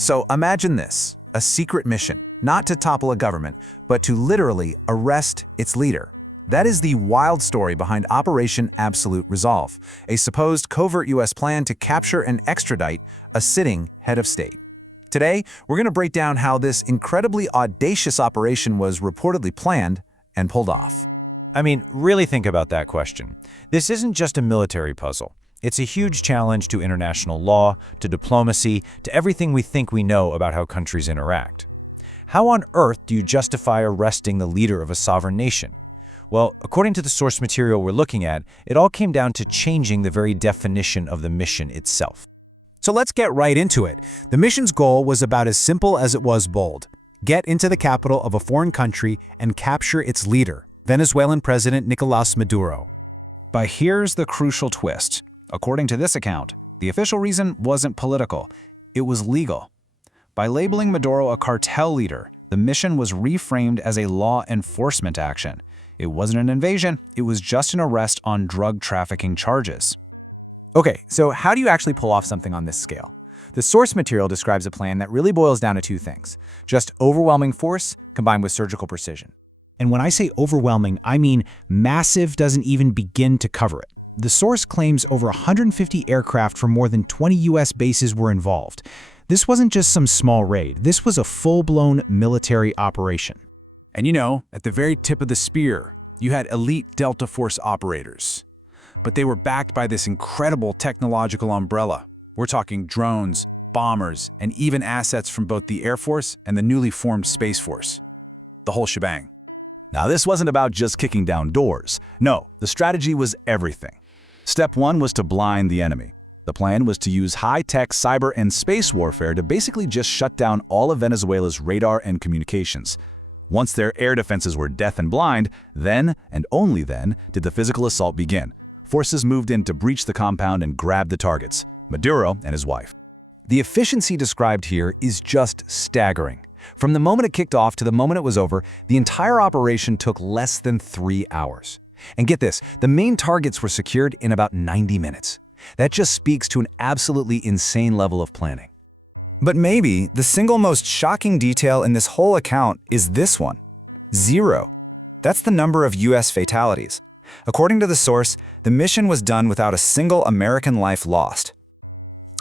So imagine this, a secret mission, not to topple a government, but to literally arrest its leader. That is the wild story behind Operation Absolute Resolve, a supposed covert U.S. plan to capture and extradite a sitting head of state. Today, we're going to break down how this incredibly audacious operation was reportedly planned and pulled off. I mean, really think about that question. This isn't just a military puzzle. It's a huge challenge to international law, to diplomacy, to everything we think we know about how countries interact. How on earth do you justify arresting the leader of a sovereign nation? Well, according to the source material we're looking at, it all came down to changing the very definition of the mission itself. So let's get right into it. The mission's goal was about as simple as it was bold. Get into the capital of a foreign country and capture its leader, Venezuelan President Nicolás Maduro. But here's the crucial twist. According to this account, the official reason wasn't political, it was legal. By labeling Maduro a cartel leader, the mission was reframed as a law enforcement action. It wasn't an invasion, it was just an arrest on drug trafficking charges. Okay, so how do you actually pull off something on this scale? The source material describes a plan that really boils down to two things: just overwhelming force combined with surgical precision. And when I say overwhelming, I mean massive doesn't even begin to cover it. The source claims over 150 aircraft from more than 20 U.S. bases were involved. This wasn't just some small raid. This was a full-blown military operation. And at the very tip of the spear, you had elite Delta Force operators. But they were backed by this incredible technological umbrella. We're talking drones, bombers, and even assets from both the Air Force and the newly formed Space Force. The whole shebang. Now, this wasn't about just kicking down doors. No, the strategy was everything. Step one was to blind the enemy. The plan was to use high-tech cyber and space warfare to basically just shut down all of Venezuela's radar and communications. Once their air defenses were deaf and blind, then, and only then, did the physical assault begin. Forces moved in to breach the compound and grab the targets, Maduro and his wife. The efficiency described here is just staggering. From the moment it kicked off to the moment it was over, the entire operation took less than 3 hours. And get this, the main targets were secured in about 90 minutes. That just speaks to an absolutely insane level of planning. But maybe the single most shocking detail in this whole account is this one: 0. That's the number of U.S. fatalities. According to the source, the mission was done without a single American life lost.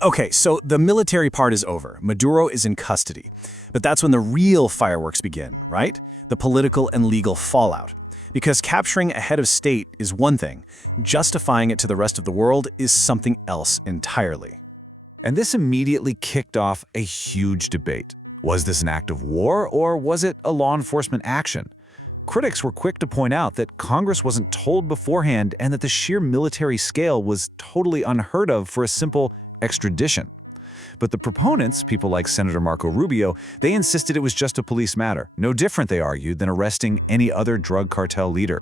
Okay, so the military part is over. Maduro is in custody. But that's when the real fireworks begin, right? The political and legal fallout. Because capturing a head of state is one thing, justifying it to the rest of the world is something else entirely. And this immediately kicked off a huge debate. Was this an act of war, or was it a law enforcement action? Critics were quick to point out that Congress wasn't told beforehand and that the sheer military scale was totally unheard of for a simple extradition. But the proponents, people like Senator Marco Rubio, they insisted it was just a police matter, no different, they argued, than arresting any other drug cartel leader.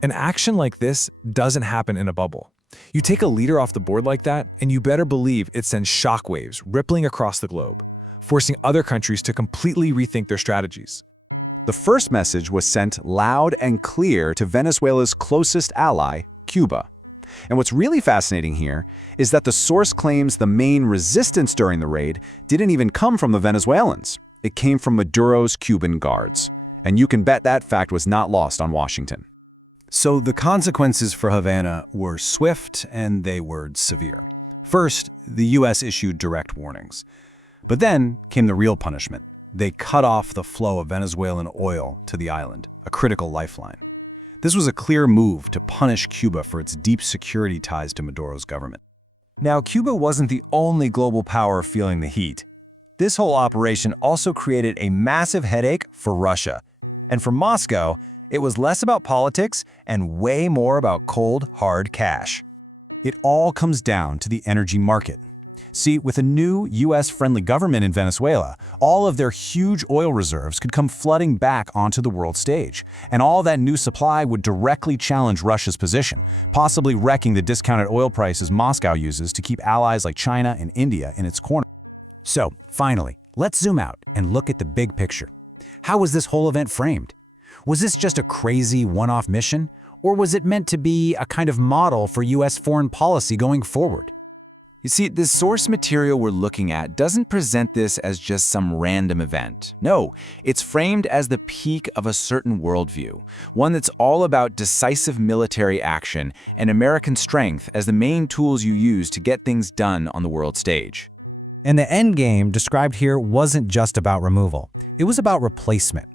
An action like this doesn't happen in a bubble. You take a leader off the board like that, and you better believe it sends shockwaves rippling across the globe, forcing other countries to completely rethink their strategies. The first message was sent loud and clear to Venezuela's closest ally, Cuba. And what's really fascinating here is that the source claims the main resistance during the raid didn't even come from the Venezuelans. It came from Maduro's Cuban guards. And you can bet that fact was not lost on Washington. So the consequences for Havana were swift and they were severe. First, the U.S. issued direct warnings. But then came the real punishment. They cut off the flow of Venezuelan oil to the island, a critical lifeline. This was a clear move to punish Cuba for its deep security ties to Maduro's government. Now, Cuba wasn't the only global power feeling the heat. This whole operation also created a massive headache for Russia. And for Moscow, it was less about politics and way more about cold, hard cash. It all comes down to the energy market. See, with a new U.S.-friendly government in Venezuela, all of their huge oil reserves could come flooding back onto the world stage, and all that new supply would directly challenge Russia's position, possibly wrecking the discounted oil prices Moscow uses to keep allies like China and India in its corner. So, finally, let's zoom out and look at the big picture. How was this whole event framed? Was this just a crazy one-off mission, or was it meant to be a kind of model for U.S. foreign policy going forward? You see, the source material we're looking at doesn't present this as just some random event. No, it's framed as the peak of a certain worldview, one that's all about decisive military action and American strength as the main tools you use to get things done on the world stage. And the end game described here wasn't just about removal. It was about replacement.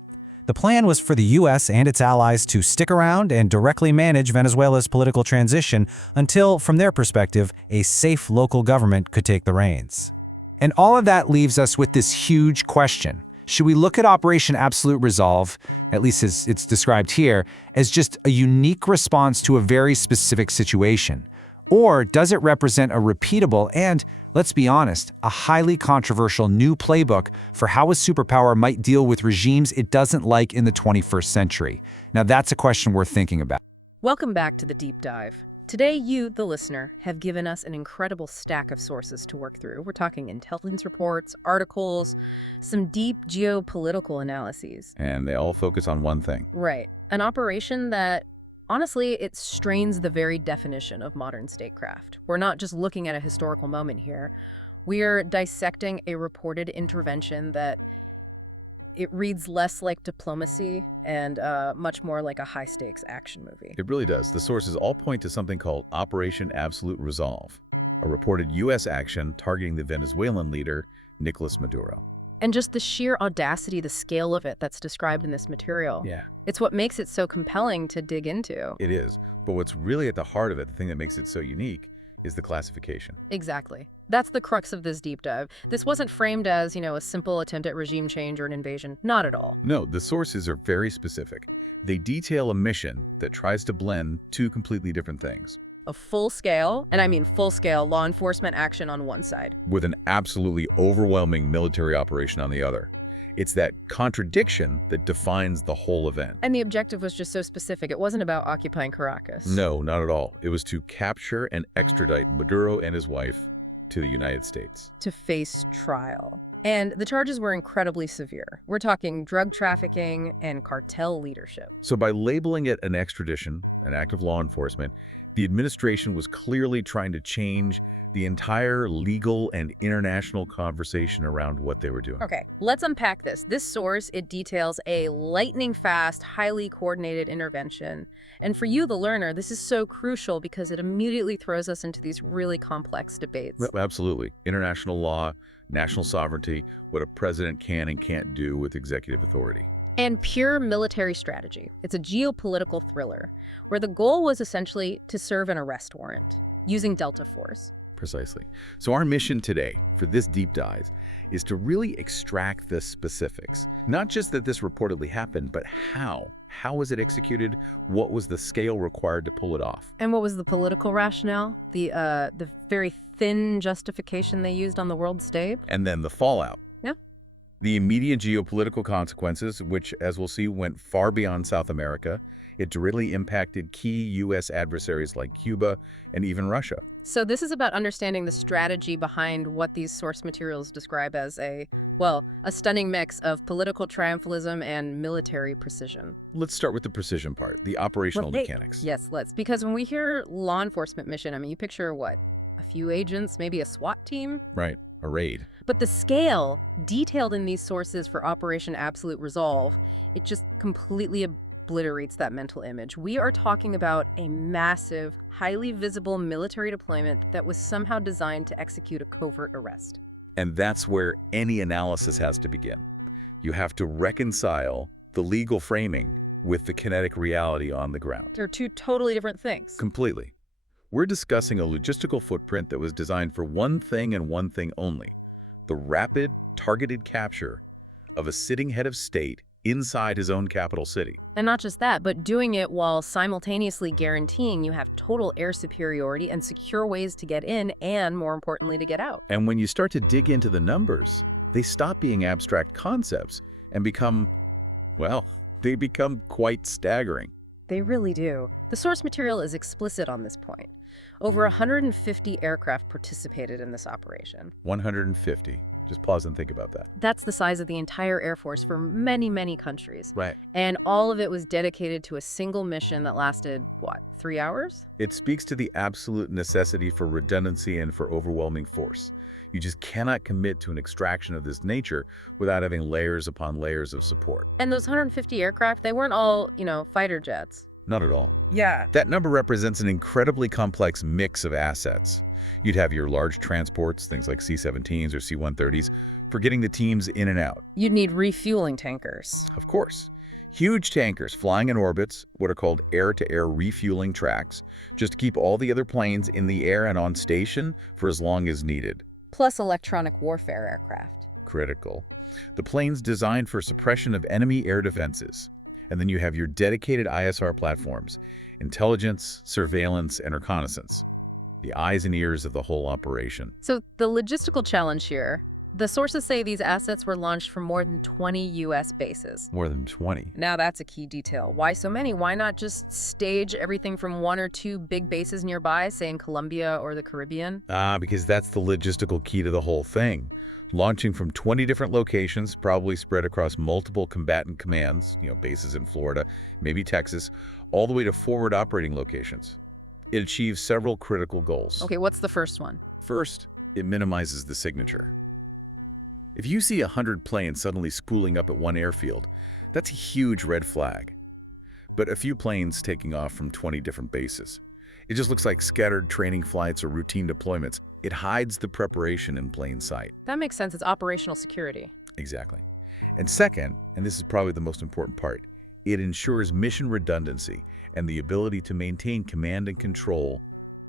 The plan was for the U.S. and its allies to stick around and directly manage Venezuela's political transition until, from their perspective, a safe local government could take the reins. And all of that leaves us with this huge question. Should we look at Operation Absolute Resolve, at least as it's described here, as just a unique response to a very specific situation? Or does it represent a repeatable and, let's be honest, a highly controversial new playbook for how a superpower might deal with regimes it doesn't like in the 21st century? Now that's a question worth thinking about. Welcome back to the Deep Dive. Today, you, the listener, have given us an incredible stack of sources to work through. We're talking intelligence reports, articles, some deep geopolitical analyses. And they all focus on one thing. Right. An operation that, honestly, it strains the very definition of modern statecraft. We're not just looking at a historical moment here. We're dissecting a reported intervention that it reads less like diplomacy and much more like a high-stakes action movie. It really does. The sources all point to something called Operation Absolute Resolve, a reported U.S. action targeting the Venezuelan leader, Nicolás Maduro. And just the sheer audacity, the scale of it that's described in this material. Yeah. It's what makes it so compelling to dig into. It is. But what's really at the heart of it, the thing that makes it so unique, is the classification. Exactly. That's the crux of this deep dive. This wasn't framed as, a simple attempt at regime change or an invasion. Not at all. No, the sources are very specific. They detail a mission that tries to blend two completely different things. A full-scale, and I mean full-scale, law enforcement action on one side, with an absolutely overwhelming military operation on the other. It's that contradiction that defines the whole event. And the objective was just so specific. It wasn't about occupying Caracas. No, not at all. It was to capture and extradite Maduro and his wife to the United States. To face trial. And the charges were incredibly severe. We're talking drug trafficking and cartel leadership. So by labeling it an extradition, an act of law enforcement, the administration was clearly trying to change the entire legal and international conversation around what they were doing. Okay, let's unpack this. This source, it details a lightning-fast, highly coordinated intervention. And for you, the learner, this is so crucial because it immediately throws us into these really complex debates. Absolutely. International law, national sovereignty, what a president can and can't do with executive authority. And pure military strategy. It's a geopolitical thriller where the goal was essentially to serve an arrest warrant using Delta Force. Precisely. So our mission today for this deep dive is to really extract the specifics. Not just that this reportedly happened, but how. How was it executed? What was the scale required to pull it off? And what was the political rationale? The very thin justification they used on the world stage? And then the fallout. Yeah. The immediate geopolitical consequences, which, as we'll see, went far beyond South America. It directly impacted key U.S. adversaries like Cuba and even Russia. So this is about understanding the strategy behind what these source materials describe as a stunning mix of political triumphalism and military precision. Let's start with the precision part, the operational mechanics. Yes, let's. Because when we hear law enforcement mission, I mean, you picture what? A few agents, maybe a SWAT team? Right, a raid. But the scale detailed in these sources for Operation Absolute Resolve, it just completely obliterates that mental image. We are talking about a massive, highly visible military deployment that was somehow designed to execute a covert arrest. And that's where any analysis has to begin. You have to reconcile the legal framing with the kinetic reality on the ground. They're two totally different things. Completely. We're discussing a logistical footprint that was designed for one thing and one thing only: the rapid, targeted capture of a sitting head of state inside his own capital city. And not just that, but doing it while simultaneously guaranteeing you have total air superiority and secure ways to get in and, more importantly, to get out. And when you start to dig into the numbers, they stop being abstract concepts and become quite staggering. They really do. The source material is explicit on this point. Over 150 aircraft participated in this operation. 150. Just pause and think about that. That's the size of the entire Air Force for many, many countries. Right. And all of it was dedicated to a single mission that lasted, what, 3 hours? It speaks to the absolute necessity for redundancy and for overwhelming force. You just cannot commit to an extraction of this nature without having layers upon layers of support. And those 150 aircraft, they weren't all, fighter jets. Not at all. Yeah. That number represents an incredibly complex mix of assets. You'd have your large transports, things like C-17s or C-130s, for getting the teams in and out. You'd need refueling tankers. Of course. Huge tankers flying in orbits, what are called air-to-air refueling tracks, just to keep all the other planes in the air and on station for as long as needed. Plus electronic warfare aircraft. Critical. The planes designed for suppression of enemy air defenses. And then you have your dedicated ISR platforms, intelligence, surveillance, and reconnaissance. The eyes and ears of the whole operation. So the logistical challenge here, the sources say these assets were launched from more than 20 U.S. bases. More than 20. Now that's a key detail. Why so many? Why not just stage everything from 1 or 2 big bases nearby, say in Colombia or the Caribbean? Because that's the logistical key to the whole thing. Launching from 20 different locations, probably spread across multiple combatant commands, bases in Florida, maybe Texas, all the way to forward operating locations. It achieves several critical goals. Okay, what's the first one? First, it minimizes the signature. If you see 100 planes suddenly spooling up at one airfield, that's a huge red flag. But a few planes taking off from 20 different bases. It just looks like scattered training flights or routine deployments. It hides the preparation in plain sight. That makes sense. It's operational security. Exactly. And second, and this is probably the most important part, it ensures mission redundancy and the ability to maintain command and control,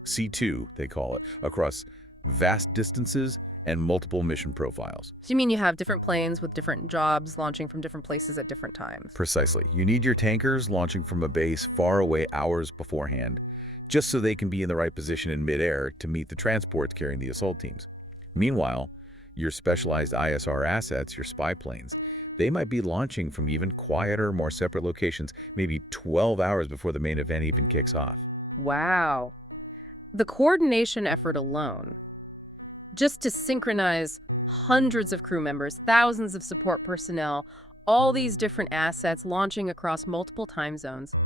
C2 they call it, across vast distances and multiple mission profiles. So you mean you have different planes with different jobs launching from different places at different times? Precisely. You need your tankers launching from a base far away hours beforehand, just so they can be in the right position in midair to meet the transports carrying the assault teams. Meanwhile, your specialized ISR assets, your spy planes, they might be launching from even quieter, more separate locations, maybe 12 hours before the main event even kicks off. Wow. The coordination effort alone, just to synchronize hundreds of crew members, thousands of support personnel, all these different assets launching across multiple time zones,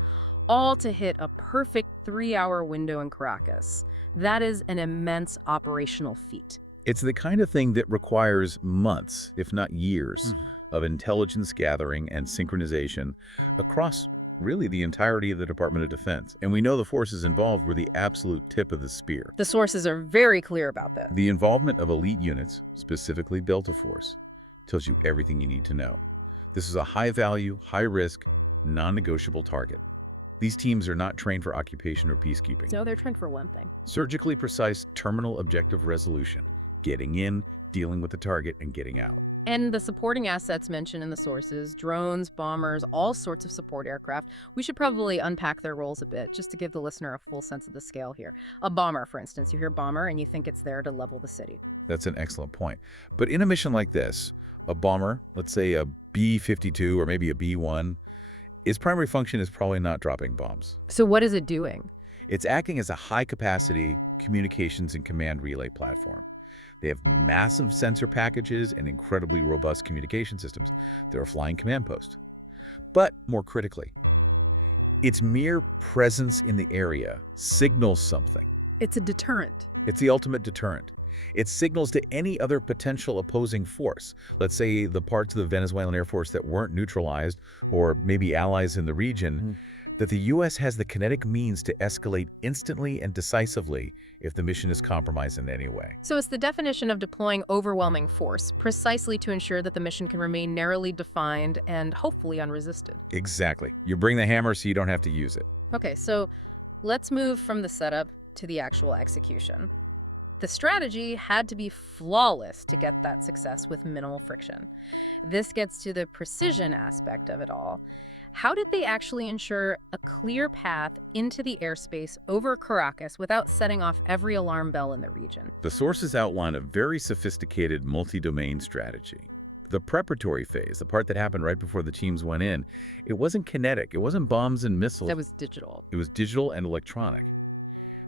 all to hit a perfect 3-hour window in Caracas. That is an immense operational feat. It's the kind of thing that requires months, if not years, of intelligence gathering and synchronization across really the entirety of the Department of Defense. And we know the forces involved were the absolute tip of the spear. The sources are very clear about this. The involvement of elite units, specifically Delta Force, tells you everything you need to know. This is a high-value, high-risk, non-negotiable target. These teams are not trained for occupation or peacekeeping. No, they're trained for one thing. Surgically precise terminal objective resolution. Getting in, dealing with the target, and getting out. And the supporting assets mentioned in the sources, drones, bombers, all sorts of support aircraft, we should probably unpack their roles a bit just to give the listener a full sense of the scale here. A bomber, for instance, you hear bomber and you think it's there to level the city. That's an excellent point. But in a mission like this, a bomber, let's say a B-52 or maybe a B-1, its primary function is probably not dropping bombs. So what is it doing? It's acting as a high-capacity communications and command relay platform. They have massive sensor packages and incredibly robust communication systems. They're a flying command post. But more critically, its mere presence in the area signals something. It's a deterrent. It's the ultimate deterrent. It signals to any other potential opposing force, let's say the parts of the Venezuelan Air Force that weren't neutralized, or maybe allies in the region, that the U.S. has the kinetic means to escalate instantly and decisively if the mission is compromised in any way. So it's the definition of deploying overwhelming force, precisely to ensure that the mission can remain narrowly defined and hopefully unresisted. Exactly. You bring the hammer so you don't have to use it. Okay, so let's move from the setup to the actual execution. The strategy had to be flawless to get that success with minimal friction. This gets to the precision aspect of it all. How did they actually ensure a clear path into the airspace over Caracas without setting off every alarm bell in the region? The sources outline a very sophisticated multi-domain strategy. The preparatory phase, the part that happened right before the teams went in, it wasn't kinetic. It wasn't bombs and missiles. That was digital. It was digital and electronic.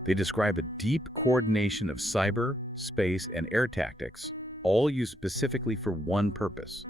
They describe a deep coordination of cyber, space, and air tactics, all used specifically for one purpose: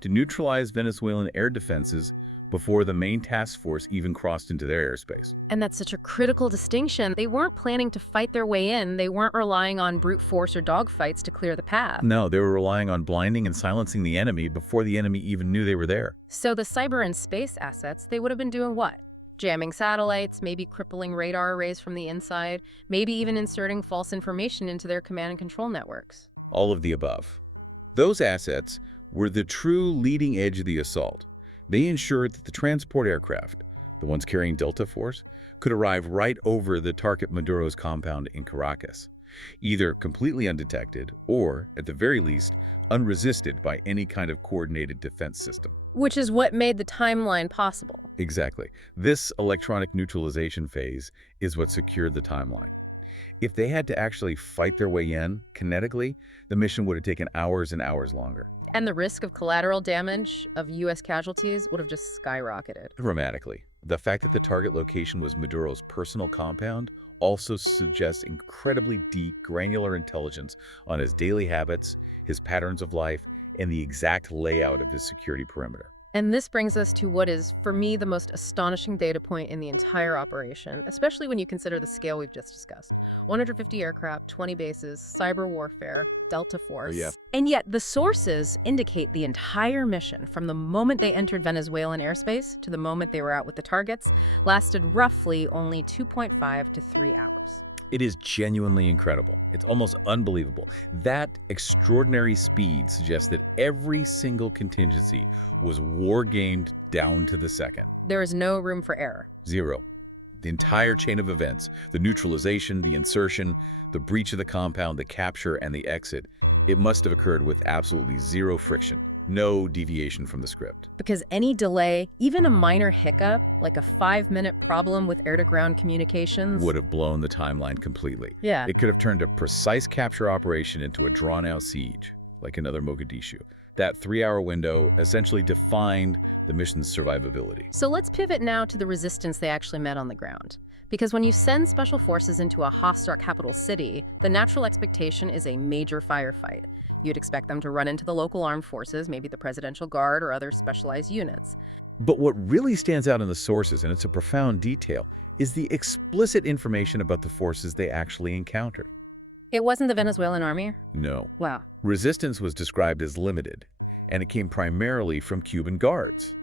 to neutralize Venezuelan air defenses before the main task force even crossed into their airspace. And that's such a critical distinction. They weren't planning to fight their way in. They weren't relying on brute force or dogfights to clear the path. No, they were relying on blinding and silencing the enemy before the enemy even knew they were there. So the cyber and space assets, they would have been doing what? Jamming satellites, maybe crippling radar arrays from the inside, maybe even inserting false information into their command and control networks. All of the above. Those assets were the true leading edge of the assault. They ensured that the transport aircraft, the ones carrying Delta Force, could arrive right over the target Maduro's compound in Caracas, either completely undetected or, at the very least, unresisted by any kind of coordinated defense system. Which is what made the timeline possible. Exactly. This electronic neutralization phase is what secured the timeline. If they had to actually fight their way in, kinetically, the mission would have taken hours and hours longer. And the risk of collateral damage of U.S. casualties would have just skyrocketed. Dramatically. The fact that the target location was Maduro's personal compound also suggests incredibly deep, granular intelligence on his daily habits, his patterns of life, and the exact layout of his security perimeter. And this brings us to what is, for me, the most astonishing data point in the entire operation, especially when you consider the scale we've just discussed. 150 aircraft, 20 bases, cyber warfare, Delta Force. Oh, yeah. And yet the sources indicate the entire mission, from the moment they entered Venezuelan airspace to the moment they were out with the targets, lasted roughly only 2.5 to 3 hours. It is genuinely incredible. It's almost unbelievable. That extraordinary speed suggests that every single contingency was war-gamed down to the second. There is no room for error. Zero. The entire chain of events, the neutralization, the insertion, the breach of the compound, the capture, and the exit, it must have occurred with absolutely zero friction. No deviation from the script. Because any delay, even a minor hiccup, like a 5-minute problem with air-to-ground communications, Would have blown the timeline completely. Yeah. It could have turned a precise capture operation into a drawn-out siege, like another Mogadishu. That 3-hour window essentially defined the mission's survivability. So let's pivot now to the resistance they actually met on the ground. Because when you send special forces into a hostile capital city, the natural expectation is a major firefight. You'd expect them to run into the local armed forces, maybe the Presidential Guard or other specialized units. But what really stands out in the sources, and it's a profound detail, is the explicit information about the forces they actually encountered. It wasn't the Venezuelan army? No. Wow. Resistance was described as limited, and it came primarily from Cuban guards.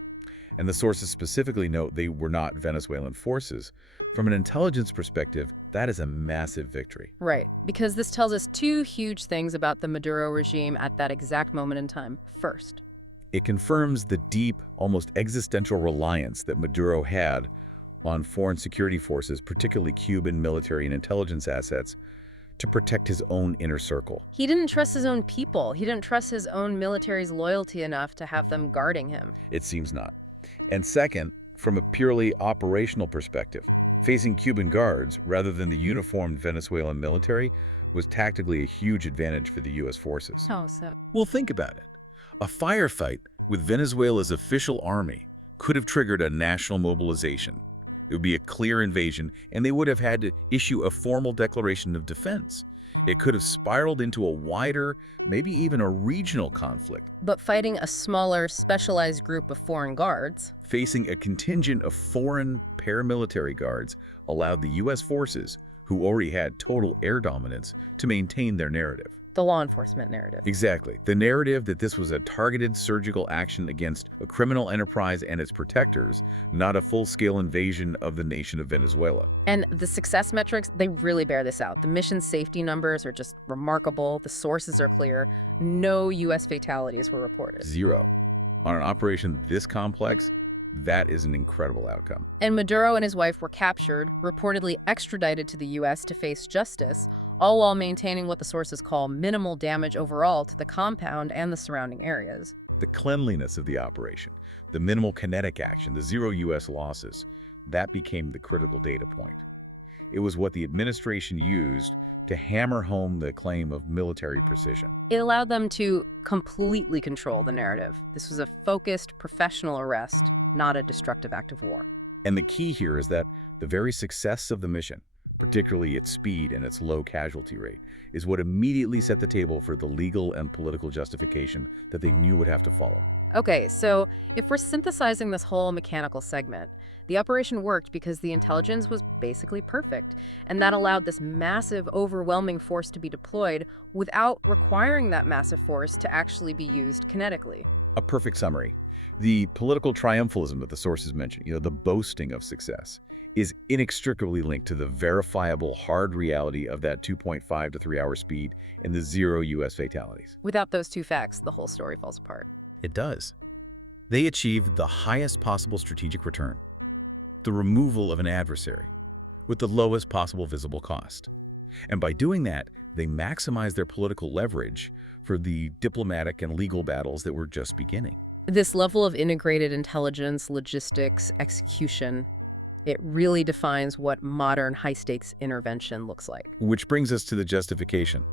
And the sources specifically note they were not Venezuelan forces. From an intelligence perspective, that is a massive victory. Right, because this tells us two huge things about the Maduro regime at that exact moment in time. First, It confirms the deep, almost existential reliance that Maduro had on foreign security forces, particularly Cuban military and intelligence assets, to protect his own inner circle. he didn't trust his own people. He didn't trust his own military's loyalty enough to have them guarding him. It seems not. And second, from a purely operational perspective, facing Cuban guards rather than the uniformed Venezuelan military was tactically a huge advantage for the U.S. forces. Oh, so? Well, think about it. A firefight with Venezuela's official army could have triggered a national mobilization. It would be a clear invasion, and they would have had to issue a formal declaration of defense. It could have spiraled into a wider, maybe even a regional conflict. But fighting a smaller, specialized group of foreign guards, Facing a contingent of foreign paramilitary guards allowed the U.S. forces, who already had total air dominance, to maintain their narrative. the law enforcement narrative. Exactly. The narrative that this was a targeted surgical action against a criminal enterprise and its protectors, not a full-scale invasion of the nation of Venezuela. And the success metrics, they really bear this out. The mission safety numbers are just remarkable. The sources are clear. No U.S. fatalities were reported. Zero. On an operation this complex, that is an incredible outcome. And Maduro and his wife were captured, reportedly extradited to the U.S. to face justice, all while maintaining what the sources call minimal damage overall to the compound and the surrounding areas. The cleanliness of the operation, the minimal kinetic action, the zero U.S. losses, that became the critical data point. It was what the administration used to hammer home the claim of military precision. It allowed them to completely control the narrative. This was a focused, professional arrest, not a destructive act of war. And the key here is that the very success of the mission, particularly its speed and its low casualty rate, is what immediately set the table for the legal and political justification that they knew would have to follow. Okay, so if we're synthesizing this whole mechanical segment, the operation worked because the intelligence was basically perfect, and that allowed this massive, overwhelming force to be deployed without requiring that massive force to actually be used kinetically. A perfect summary. The political triumphalism that the sources mention, the boasting of success, is inextricably linked to the verifiable hard reality of that 2.5 to 3 hour speed and the 0 U.S. fatalities. Without those two facts, the whole story falls apart. It does. They achieved the highest possible strategic return, the removal of an adversary, with the lowest possible visible cost. And by doing that, they maximized their political leverage for the diplomatic and legal battles that were just beginning. This level of integrated intelligence, logistics, execution, it really defines what modern high-stakes intervention looks like. Which brings us to the justification,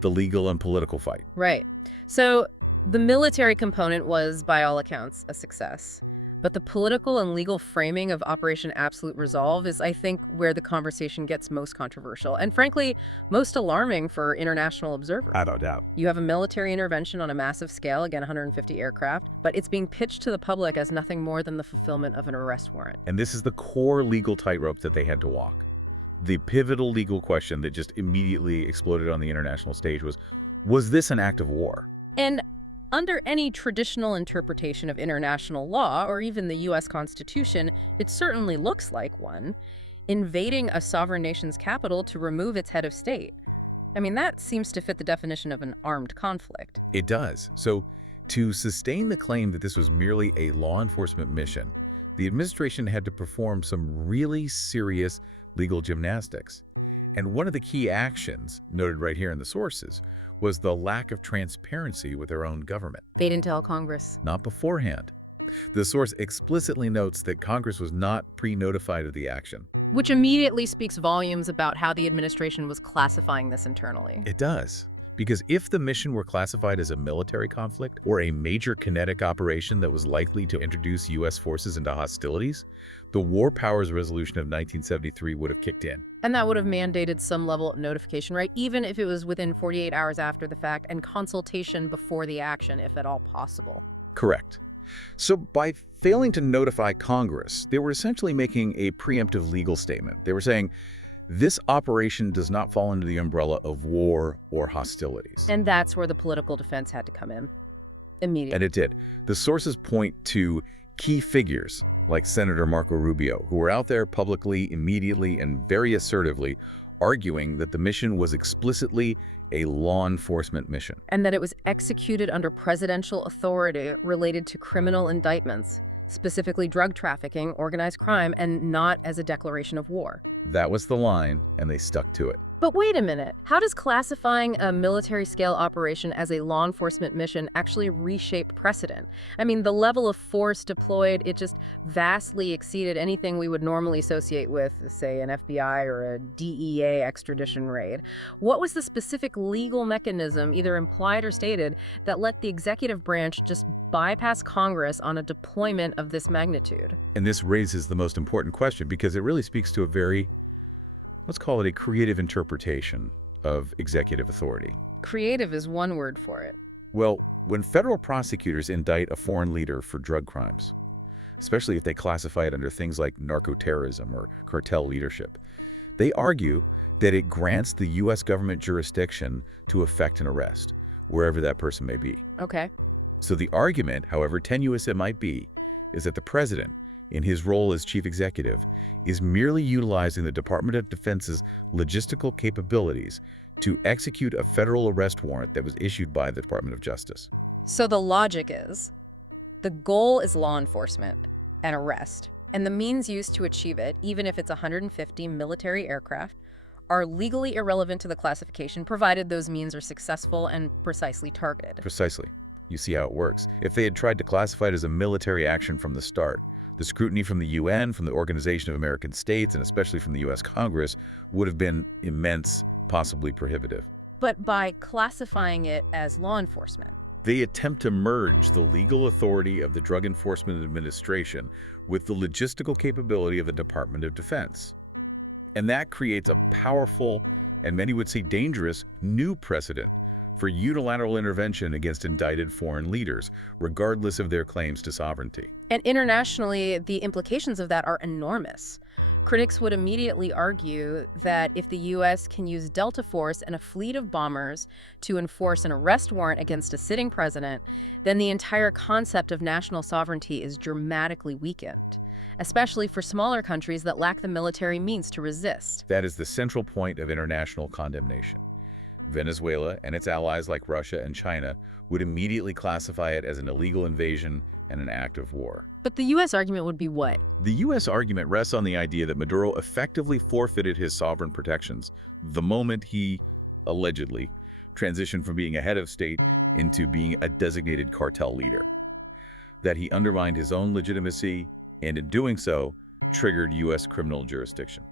the legal and political fight. Right. So the military component was, by all accounts, a success. But the political and legal framing of Operation Absolute Resolve is, I think, where the conversation gets most controversial and, frankly, most alarming for international observers. I don't doubt. You have a military intervention on a massive scale, again, 150 aircraft, but it's being pitched to the public as nothing more than the fulfillment of an arrest warrant. And this is the core legal tightrope that they had to walk. The pivotal legal question that just immediately exploded on the international stage was this an act of war? And under any traditional interpretation of international law, or even the U.S. Constitution, it certainly looks like one. Invading a sovereign nation's capital to remove its head of state. I mean, that seems to fit the definition of an armed conflict. It does. So, to sustain the claim that this was merely a law enforcement mission, the administration had to perform some really serious legal gymnastics. And one of the key actions, noted right here in the sources, was the lack of transparency with their own government. They didn't tell Congress. Not beforehand. The source explicitly notes that Congress was not pre-notified of the action. Which immediately speaks volumes about how the administration was classifying this internally. It does. Because if the mission were classified as a military conflict or a major kinetic operation that was likely to introduce U.S. forces into hostilities, the War Powers Resolution of 1973 would have kicked in. And that would have mandated some level of notification, right? Even if it was within 48 hours after the fact, and consultation before the action, if at all possible. Correct. So by failing to notify Congress, they were essentially making a preemptive legal statement. They were saying, this operation does not fall under the umbrella of war or hostilities. And that's where the political defense had to come in. Immediately. And it did. The sources point to key figures like Senator Marco Rubio, who were out there publicly, immediately, and very assertively arguing that the mission was explicitly a law enforcement mission. And that it was executed under presidential authority related to criminal indictments, specifically drug trafficking, organized crime, and not as a declaration of war. That was the line, and they stuck to it. But wait a minute. How does classifying a military-scale operation as a law enforcement mission actually reshape precedent? I mean, the level of force deployed, it just vastly exceeded anything we would normally associate with, say, an FBI or a DEA extradition raid. What was the specific legal mechanism, either implied or stated, that let the executive branch just bypass Congress on a deployment of this magnitude? And this raises the most important question because it really speaks to a very, let's call it a creative interpretation of executive authority. Creative is one word for it. Well, when federal prosecutors indict a foreign leader for drug crimes, especially if they classify it under things like narcoterrorism or cartel leadership, they argue that it grants the U.S. government jurisdiction to effect an arrest, wherever that person may be. Okay. So the argument, however tenuous it might be, is that the president, in his role as chief executive, is merely utilizing the Department of Defense's logistical capabilities to execute a federal arrest warrant that was issued by the Department of Justice. So the logic is, the goal is law enforcement, an arrest, and the means used to achieve it, even if it's 150 military aircraft, are legally irrelevant to the classification, provided those means are successful and precisely targeted. Precisely. You see how it works. If they had tried to classify it as a military action from the start, the scrutiny from the UN, from the Organization of American States, and especially from the U.S. Congress would have been immense, possibly prohibitive. But by classifying it as law enforcement, they attempt to merge the legal authority of the Drug Enforcement Administration with the logistical capability of the Department of Defense. And that creates a powerful, and many would say dangerous, new precedent for unilateral intervention against indicted foreign leaders, regardless of their claims to sovereignty. And internationally, the implications of that are enormous. Critics would immediately argue that if the U.S. can use Delta Force and a fleet of bombers to enforce an arrest warrant against a sitting president, then the entire concept of national sovereignty is dramatically weakened, especially for smaller countries that lack the military means to resist. That is the central point of international condemnation. Venezuela and its allies like Russia and China would immediately classify it as an illegal invasion and an act of war. But the U.S. argument would be what? The U.S. argument rests on the idea that Maduro effectively forfeited his sovereign protections the moment he, allegedly, transitioned from being a head of state into being a designated cartel leader. That he undermined his own legitimacy and, in doing so, triggered U.S. criminal jurisdiction.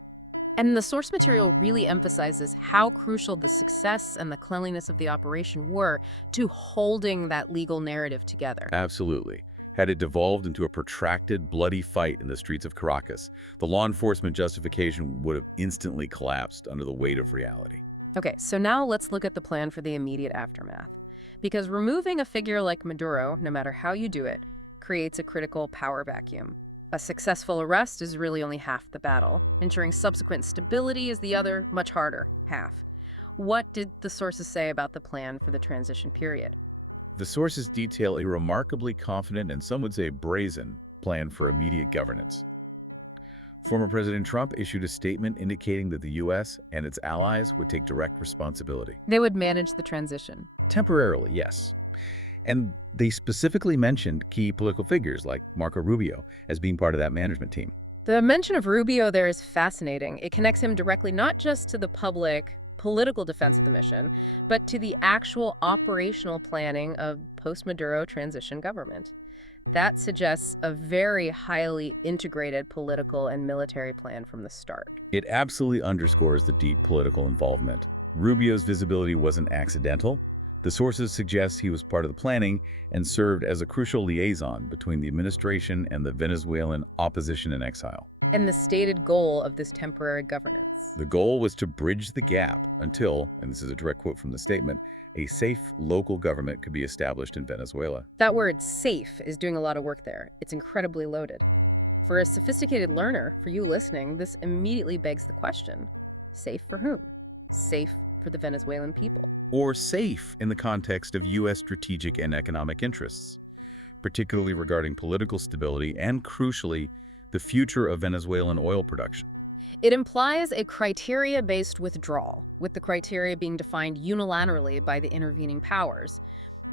And the source material really emphasizes how crucial the success and the cleanliness of the operation were to holding that legal narrative together. Absolutely. Had it devolved into a protracted, bloody fight in the streets of Caracas, the law enforcement justification would have instantly collapsed under the weight of reality. Okay, so now let's look at the plan for the immediate aftermath. Because removing a figure like Maduro, no matter how you do it, creates a critical power vacuum. A successful arrest is really only half the battle. Ensuring subsequent stability is the other, much harder, half. What did the sources say about the plan for the transition period? The sources detail a remarkably confident and some would say brazen plan for immediate governance. Former President Trump issued a statement indicating that the U.S. and its allies would take direct responsibility. They would manage the transition. Temporarily, yes. And they specifically mentioned key political figures like Marco Rubio as being part of that management team. The mention of Rubio there is fascinating. It connects him directly not just to the public political defense of the mission, but to the actual operational planning of post-Maduro transition government. That suggests a very highly integrated political and military plan from the start. It absolutely underscores the deep political involvement. Rubio's visibility wasn't accidental. The sources suggest he was part of the planning and served as a crucial liaison between the administration and the Venezuelan opposition in exile. And the stated goal of this temporary governance. The goal was to bridge the gap until, and this is a direct quote from the statement, a safe local government could be established in Venezuela. That word safe is doing a lot of work there. It's incredibly loaded. For a sophisticated learner, for you listening, this immediately begs the question, safe for whom? Safe for the Venezuelan people. Or safe in the context of U.S. strategic and economic interests, particularly regarding political stability and, crucially, the future of Venezuelan oil production. It implies a criteria-based withdrawal, with the criteria being defined unilaterally by the intervening powers.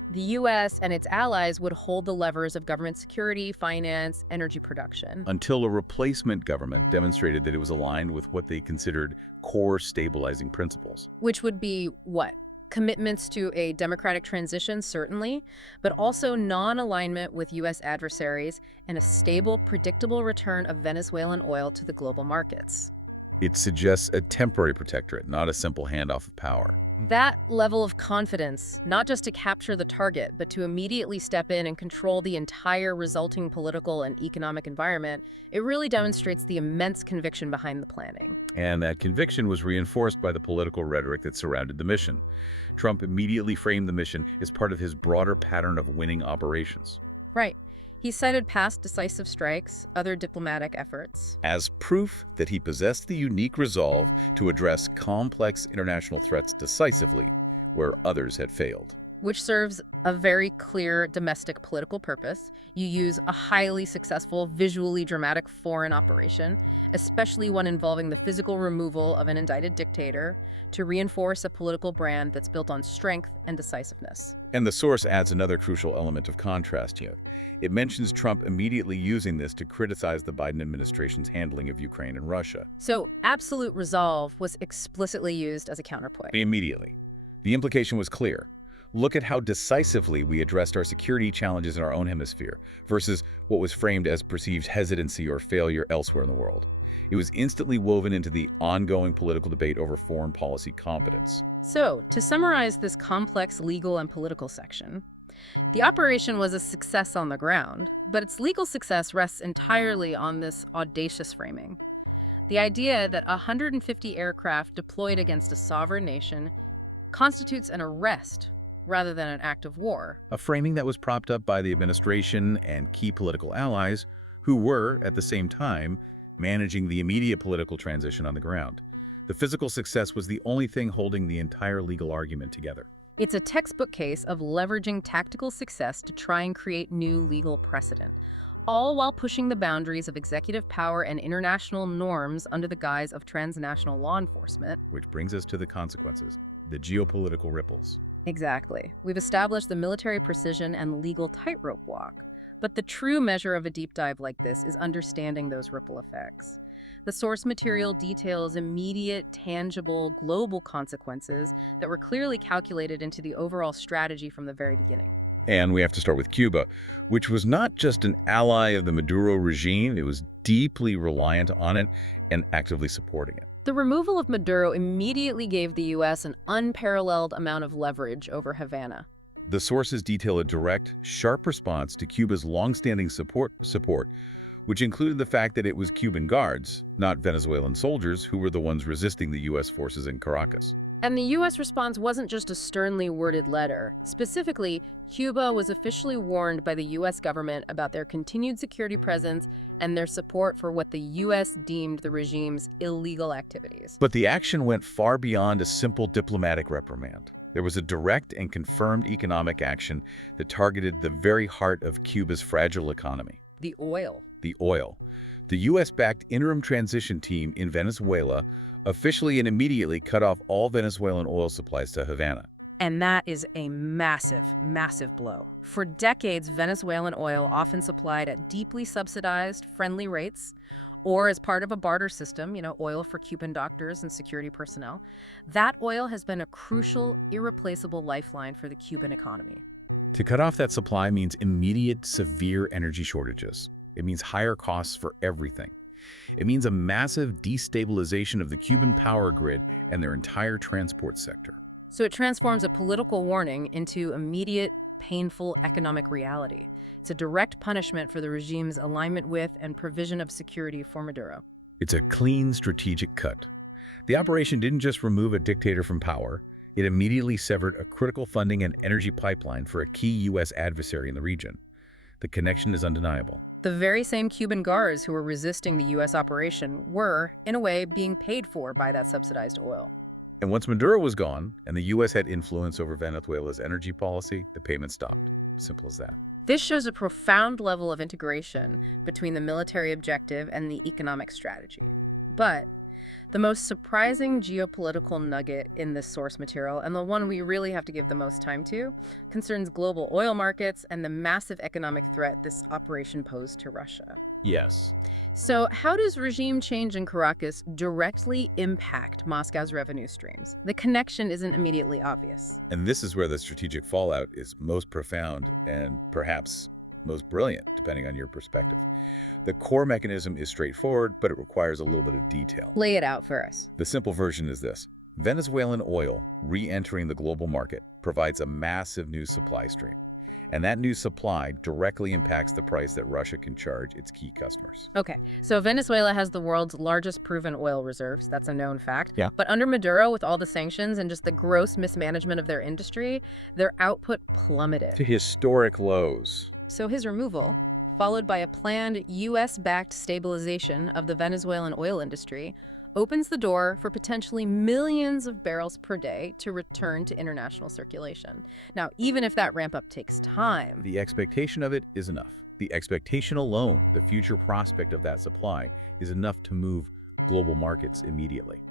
The U.S. and its allies would hold the levers of government security, finance, energy production. Until a replacement government demonstrated that it was aligned with what they considered core stabilizing principles. Which would be what? Commitments to a democratic transition, certainly, but also non-alignment with U.S. adversaries and a stable, predictable return of Venezuelan oil to the global markets. It suggests a temporary protectorate, not a simple handoff of power. That level of confidence, not just to capture the target, but to immediately step in and control the entire resulting political and economic environment, it really demonstrates the immense conviction behind the planning. And that conviction was reinforced by the political rhetoric that surrounded the mission. Trump immediately framed the mission as part of his broader pattern of winning operations. Right. He cited past decisive strikes, other diplomatic efforts, as proof that he possessed the unique resolve to address complex international threats decisively where others had failed. Which serves a very clear domestic political purpose. You use a highly successful, visually dramatic foreign operation, especially one involving the physical removal of an indicted dictator, to reinforce a political brand that's built on strength and decisiveness. And the source adds another crucial element of contrast here. It mentions Trump immediately using this to criticize the Biden administration's handling of Ukraine and Russia. So absolute resolve was explicitly used as a counterpoint. Immediately. The implication was clear. Look at how decisively we addressed our security challenges in our own hemisphere versus what was framed as perceived hesitancy or failure elsewhere in the world. It was instantly woven into the ongoing political debate over foreign policy competence. So, to summarize this complex legal and political section, the operation was a success on the ground, but its legal success rests entirely on this audacious framing. The idea that 150 aircraft deployed against a sovereign nation constitutes an arrest rather than an act of war. A framing that was propped up by the administration and key political allies who were, at the same time, managing the immediate political transition on the ground. The physical success was the only thing holding the entire legal argument together. It's a textbook case of leveraging tactical success to try and create new legal precedent, all while pushing the boundaries of executive power and international norms under the guise of transnational law enforcement. Which brings us to the consequences, the geopolitical ripples. Exactly. We've established the military precision and legal tightrope walk. But the true measure of a deep dive like this is understanding those ripple effects. The source material details immediate, tangible, global consequences that were clearly calculated into the overall strategy from the very beginning. And we have to start with Cuba, which was not just an ally of the Maduro regime, it was deeply reliant on it and actively supporting it. The removal of Maduro immediately gave the U.S. an unparalleled amount of leverage over Havana. The sources detail a direct, sharp response to Cuba's longstanding support, which included the fact that it was Cuban guards, not Venezuelan soldiers, who were the ones resisting the U.S. forces in Caracas. And the U.S. response wasn't just a sternly worded letter. Specifically, Cuba was officially warned by the U.S. government about their continued security presence and their support for what the U.S. deemed the regime's illegal activities. But the action went far beyond a simple diplomatic reprimand. There was a direct and confirmed economic action that targeted the very heart of Cuba's fragile economy. The oil. The oil. The U.S.-backed interim transition team in Venezuela officially and immediately cut off all Venezuelan oil supplies to Havana. And that is a massive, massive blow. For decades, Venezuelan oil often supplied at deeply subsidized, friendly rates, or as part of a barter system, oil for Cuban doctors and security personnel. That oil has been a crucial, irreplaceable lifeline for the Cuban economy. To cut off that supply means immediate, severe energy shortages. It means higher costs for everything. It means a massive destabilization of the Cuban power grid and their entire transport sector. So it transforms a political warning into immediate, painful economic reality. It's a direct punishment for the regime's alignment with and provision of security for Maduro. It's a clean strategic cut. The operation didn't just remove a dictator from power, it immediately severed a critical funding and energy pipeline for a key U.S. adversary in the region. The connection is undeniable. The very same Cuban guards who were resisting the U.S. operation were, in a way, being paid for by that subsidized oil. And once Maduro was gone, and the U.S. had influence over Venezuela's energy policy, the payment stopped. Simple as that. This shows a profound level of integration between the military objective and the economic strategy. But the most surprising geopolitical nugget in this source material, and the one we really have to give the most time to, concerns global oil markets and the massive economic threat this operation posed to Russia. Yes. So how does regime change in Caracas directly impact Moscow's revenue streams? The connection isn't immediately obvious. And this is where the strategic fallout is most profound and perhaps most brilliant, depending on your perspective. The core mechanism is straightforward, but it requires a little bit of detail. Lay it out for us. The simple version is this. Venezuelan oil re-entering the global market provides a massive new supply stream. And that new supply directly impacts the price that Russia can charge its key customers. Okay, so Venezuela has the world's largest proven oil reserves. That's a known fact. Yeah. But under Maduro, with all the sanctions and just the gross mismanagement of their industry, their output plummeted To historic lows. So his removal, followed by a planned U.S.-backed stabilization of the Venezuelan oil industry, opens the door for potentially millions of barrels per day to return to international circulation. Now, even if that ramp-up takes time... The expectation of it is enough. The expectation alone, the future prospect of that supply, is enough to move global markets immediately.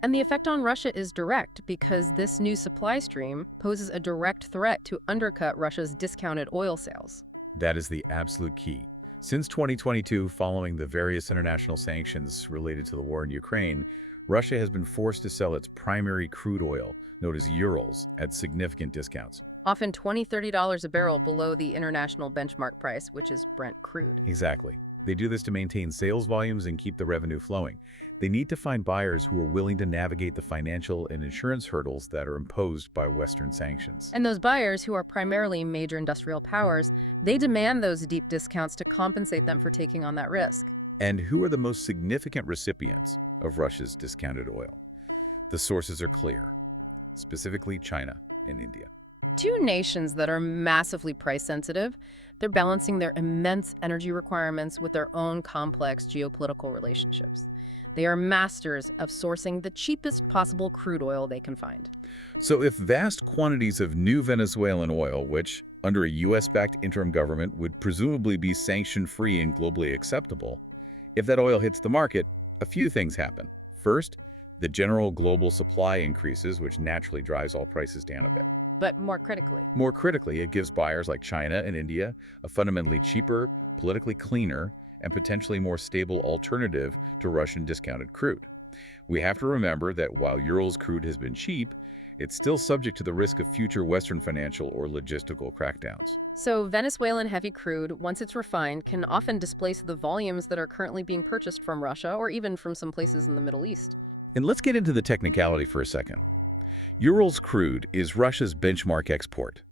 And the effect on Russia is direct because this new supply stream poses a direct threat to undercut Russia's discounted oil sales. That is the absolute key. Since 2022, following the various international sanctions related to the war in Ukraine, Russia has been forced to sell its primary crude oil, known as Urals, at significant discounts. Often $20, $30 a barrel below the international benchmark price, which is Brent crude. Exactly. They do this to maintain sales volumes and keep the revenue flowing. They need to find buyers who are willing to navigate the financial and insurance hurdles that are imposed by Western sanctions. And those buyers, who are primarily major industrial powers, they demand those deep discounts to compensate them for taking on that risk. And who are the most significant recipients of Russia's discounted oil? The sources are clear, specifically China and India. Two nations that are massively price sensitive. They're balancing their immense energy requirements with their own complex geopolitical relationships. They are masters of sourcing the cheapest possible crude oil they can find. So if vast quantities of new Venezuelan oil, which under a U.S.-backed interim government would presumably be sanction-free and globally acceptable, if that oil hits the market, a few things happen. First, the general global supply increases, which naturally drives all prices down a bit. But more critically, It gives buyers like China and India a fundamentally cheaper, politically cleaner, and potentially more stable alternative to Russian discounted crude. We have to remember that while Urals crude has been cheap, it's still subject to the risk of future Western financial or logistical crackdowns. so Venezuelan heavy crude, once it's refined, can often displace the volumes that are currently being purchased from Russia or even from some places in the Middle East. And let's get into the technicality for a second. Urals crude is Russia's benchmark export.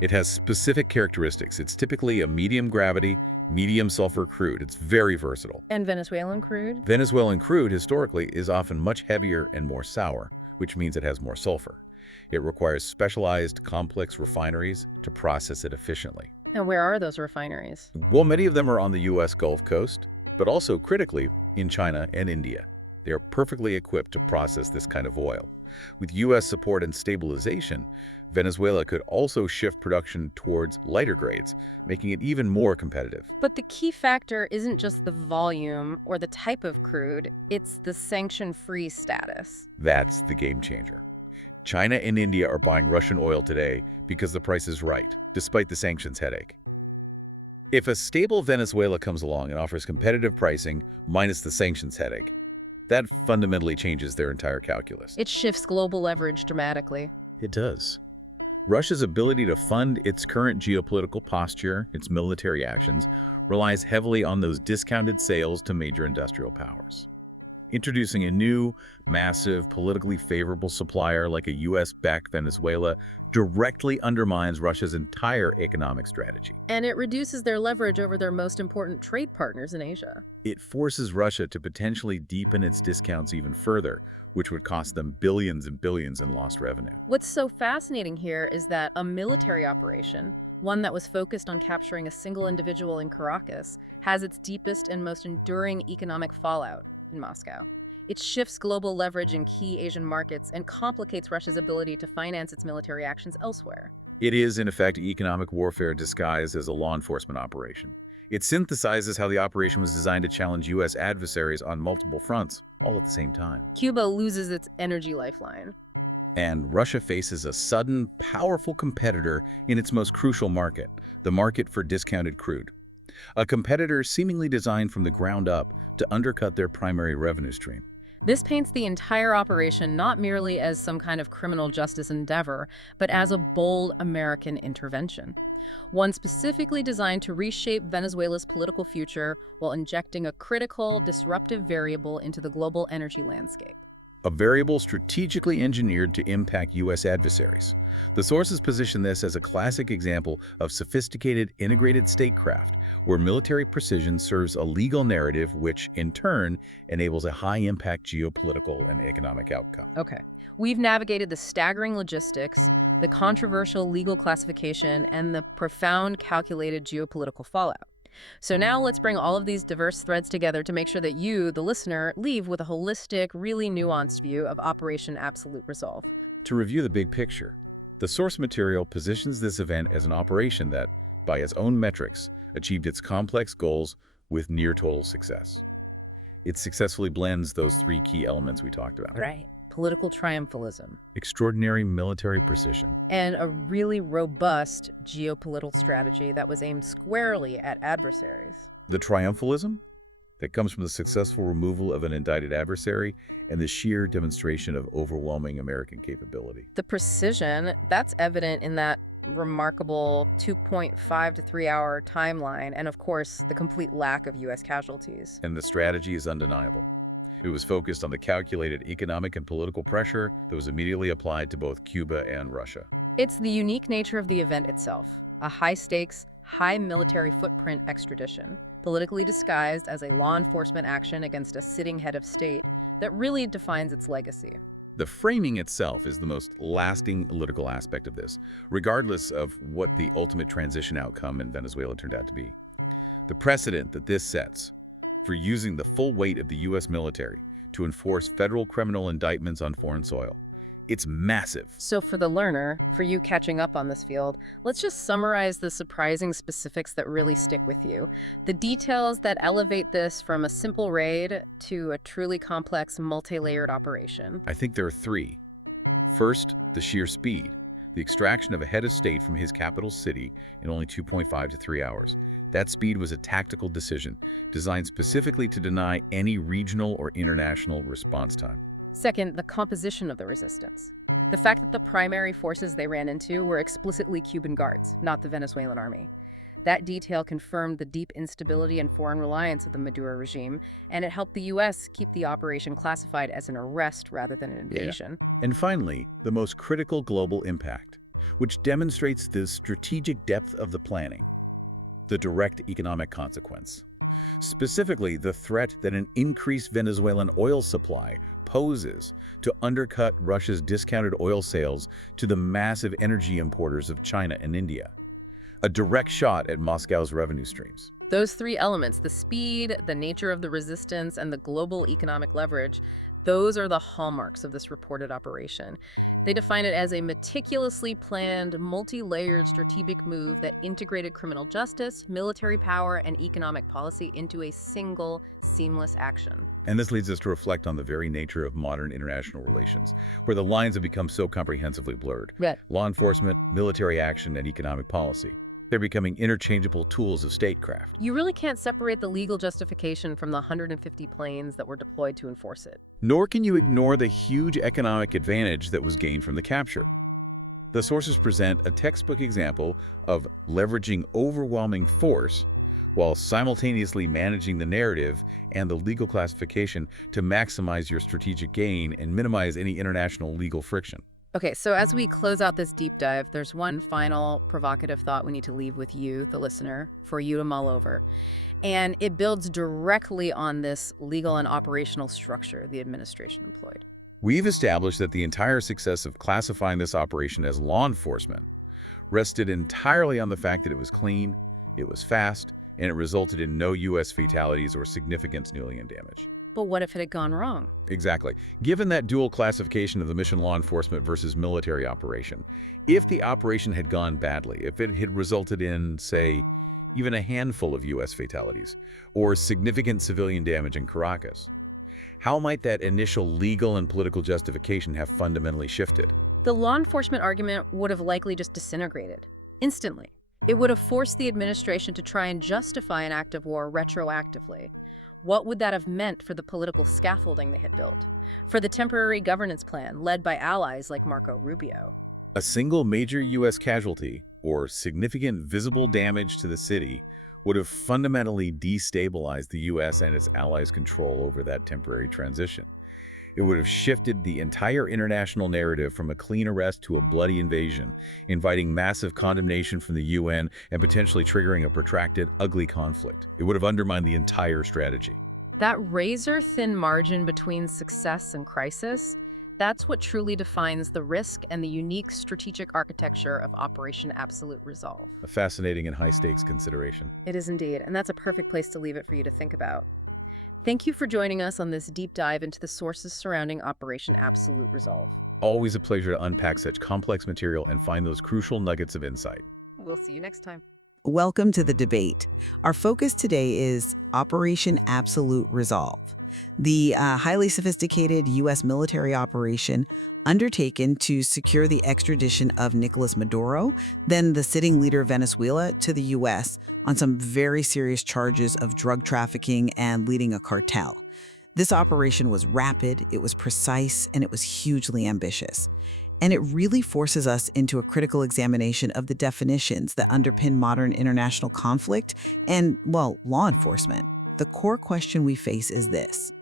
It has specific characteristics. It's typically a medium gravity, medium sulfur crude. It's very versatile. And Venezuelan crude? Venezuelan crude historically is often much heavier and more sour, which means it has more sulfur. It requires specialized, complex refineries to process it efficiently. And where are those refineries? Well, many of them are on the U.S. Gulf Coast, but also critically in China and India. They are perfectly equipped to process this kind of oil. With U.S. support and stabilization, Venezuela could also shift production towards lighter grades, making it even more competitive. But the key factor isn't just the volume or the type of crude, it's the sanction-free status. That's the game changer. China and India are buying Russian oil today because the price is right, despite the sanctions headache. If a stable Venezuela comes along and offers competitive pricing minus the sanctions headache, that fundamentally changes their entire calculus. It shifts global leverage dramatically. It does. Russia's ability to fund its current geopolitical posture, its military actions, relies heavily on those discounted sales to major industrial powers. Introducing a new, massive, politically favorable supplier like a U.S.-backed Venezuela directly undermines Russia's entire economic strategy. And it reduces their leverage over their most important trade partners in Asia. It forces Russia to potentially deepen its discounts even further, which would cost them billions and billions in lost revenue. What's so fascinating here is that a military operation, one that was focused on capturing a single individual in Caracas, has its deepest and most enduring economic fallout in Moscow. It shifts global leverage in key Asian markets and complicates Russia's ability to finance its military actions elsewhere. It is, in effect, economic warfare disguised as a law enforcement operation. It synthesizes how the operation was designed to challenge U.S. adversaries on multiple fronts, all at the same time. Cuba loses its energy lifeline. And Russia faces a sudden, powerful competitor in its most crucial market, the market for discounted crude. A competitor seemingly designed from the ground up to undercut their primary revenue stream. This paints the entire operation not merely as some kind of criminal justice endeavor, but as a bold American intervention. One specifically designed to reshape Venezuela's political future while injecting a critical, disruptive variable into the global energy landscape. A variable strategically engineered to impact U.S. adversaries. The sources position this as a classic example of sophisticated integrated statecraft, where military precision serves a legal narrative which, in turn, enables a high-impact geopolitical and economic outcome. Okay, we've navigated the staggering logistics, the controversial legal classification, and the profound calculated geopolitical fallout. So now let's bring all of these diverse threads together to make sure that you, the listener, leave with a holistic, really nuanced view of Operation Absolute Resolve. To review the big picture, the source material positions this event as an operation that, by its own metrics, achieved its complex goals with near-total success. It successfully blends those three key elements we talked about. Right. Political triumphalism. Extraordinary military precision. And a really robust geopolitical strategy that was aimed squarely at adversaries. The triumphalism that comes from the successful removal of an indicted adversary and the sheer demonstration of overwhelming American capability. The precision, that's evident in that remarkable 2.5 to 3 hour timeline, and of course, the complete lack of U.S. casualties. And the strategy is undeniable. It was focused on the calculated economic and political pressure that was immediately applied to both Cuba and Russia. It's the unique nature of the event itself, a high-stakes, high military footprint extradition. politically disguised as a law enforcement action against a sitting head of state that really defines its legacy. The framing itself is the most lasting political aspect of this, regardless of what the ultimate transition outcome in Venezuela turned out to be. The precedent that this sets for using the full weight of the U.S. military to enforce federal criminal indictments on foreign soil. It's massive. So for the learner, for you catching up on this field, let's just summarize the surprising specifics that really stick with you. The details that elevate this from a simple raid to a truly complex, multi-layered operation. I think there are three. First, the sheer speed. The extraction of a head of state from his capital city in only 2.5 to 3 hours. That speed was a tactical decision, designed specifically to deny any regional or international response time. Second, the composition of the resistance. The fact that the primary forces they ran into were explicitly Cuban guards, not the Venezuelan army. That detail confirmed the deep instability and foreign reliance of the Maduro regime, and it helped the U.S. keep the operation classified as an arrest rather than an invasion. Yeah. And finally, the most critical global impact, which demonstrates the strategic depth of the planning, the direct economic consequence. Specifically, the threat that an increased Venezuelan oil supply poses to undercut Russia's discounted oil sales to the massive energy importers of China and India. A direct shot at Moscow's revenue streams. Those three elements, the speed, the nature of the resistance, and the global economic leverage, those are the hallmarks of this reported operation. They define it as a meticulously planned, multi-layered strategic move that integrated criminal justice, military power, and economic policy into a single, seamless action. And this leads us to reflect on the very nature of modern international relations, where the lines have become so comprehensively blurred. Right. Law enforcement, military action, and economic policy. They're becoming interchangeable tools of statecraft. You really can't separate the legal justification from the 150 planes that were deployed to enforce it. Nor can you ignore the huge economic advantage that was gained from the capture. The sources present a textbook example of leveraging overwhelming force while simultaneously managing the narrative and the legal classification to maximize your strategic gain and minimize any international legal friction. Okay, so as we close out this deep dive, there's one final provocative thought we need to leave with you, the listener, for you to mull over. And it builds directly on this legal and operational structure the administration employed. We've established that the entire success of classifying this operation as law enforcement rested entirely on the fact that it was clean, it was fast, and it resulted in no U.S. fatalities or significant civilian damage. But what if it had gone wrong? Exactly. Given that dual classification of the mission law enforcement versus military operation, if the operation had gone badly, if it had resulted in, say, even a handful of U.S. fatalities or significant civilian damage in Caracas, how might that initial legal and political justification have fundamentally shifted? The law enforcement argument would have likely just disintegrated instantly. It would have forced the administration to try and justify an act of war retroactively. What would that have meant for the political scaffolding they had built? For the temporary governance plan led by allies like Marco Rubio? A single major U.S. casualty or significant visible damage to the city would have fundamentally destabilized the U.S. and its allies' control over that temporary transition. It would have shifted the entire international narrative from a clean arrest to a bloody invasion, inviting massive condemnation from the UN and potentially triggering a protracted, ugly conflict. It would have undermined the entire strategy. That razor-thin margin between success and crisis, that's what truly defines the risk and the unique strategic architecture of Operation Absolute Resolve. A fascinating and high-stakes consideration. It is indeed, and that's a perfect place to leave it for you to think about. Thank you for joining us on this deep dive into the sources surrounding Operation Absolute Resolve. Always a pleasure to unpack such complex material and find those crucial nuggets of insight. We'll see you next time. Welcome to the debate. Our focus today is Operation Absolute Resolve, the highly sophisticated U.S. military operation undertaken to secure the extradition of Nicolás Maduro, then the sitting leader of Venezuela, to the U.S. on some very serious charges of drug trafficking and leading a cartel. This operation was rapid, it was precise, and it was hugely ambitious. And it really forces us into a critical examination of the definitions that underpin modern international conflict and, well, law enforcement. The core question we face is this.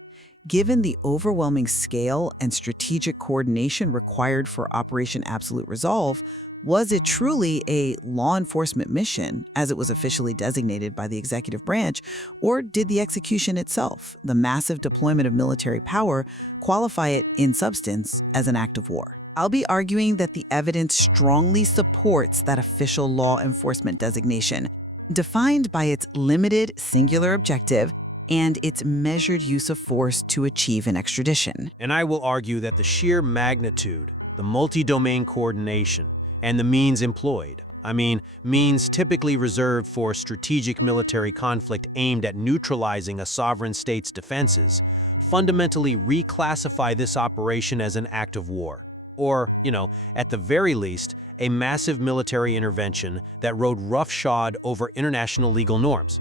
Given the overwhelming scale and strategic coordination required for Operation Absolute Resolve, Was it truly a law enforcement mission, as it was officially designated by the executive branch, or did the execution itself, the massive deployment of military power, qualify it in substance as an act of war? I'll be arguing that the evidence strongly supports that official law enforcement designation, defined by its limited singular objective and its measured use of force to achieve an extradition. And I will argue that the sheer magnitude, the multi-domain coordination, and the means employed, means typically reserved for strategic military conflict aimed at neutralizing a sovereign state's defenses, fundamentally reclassify this operation as an act of war. Or, at the very least, a massive military intervention that rode roughshod over international legal norms.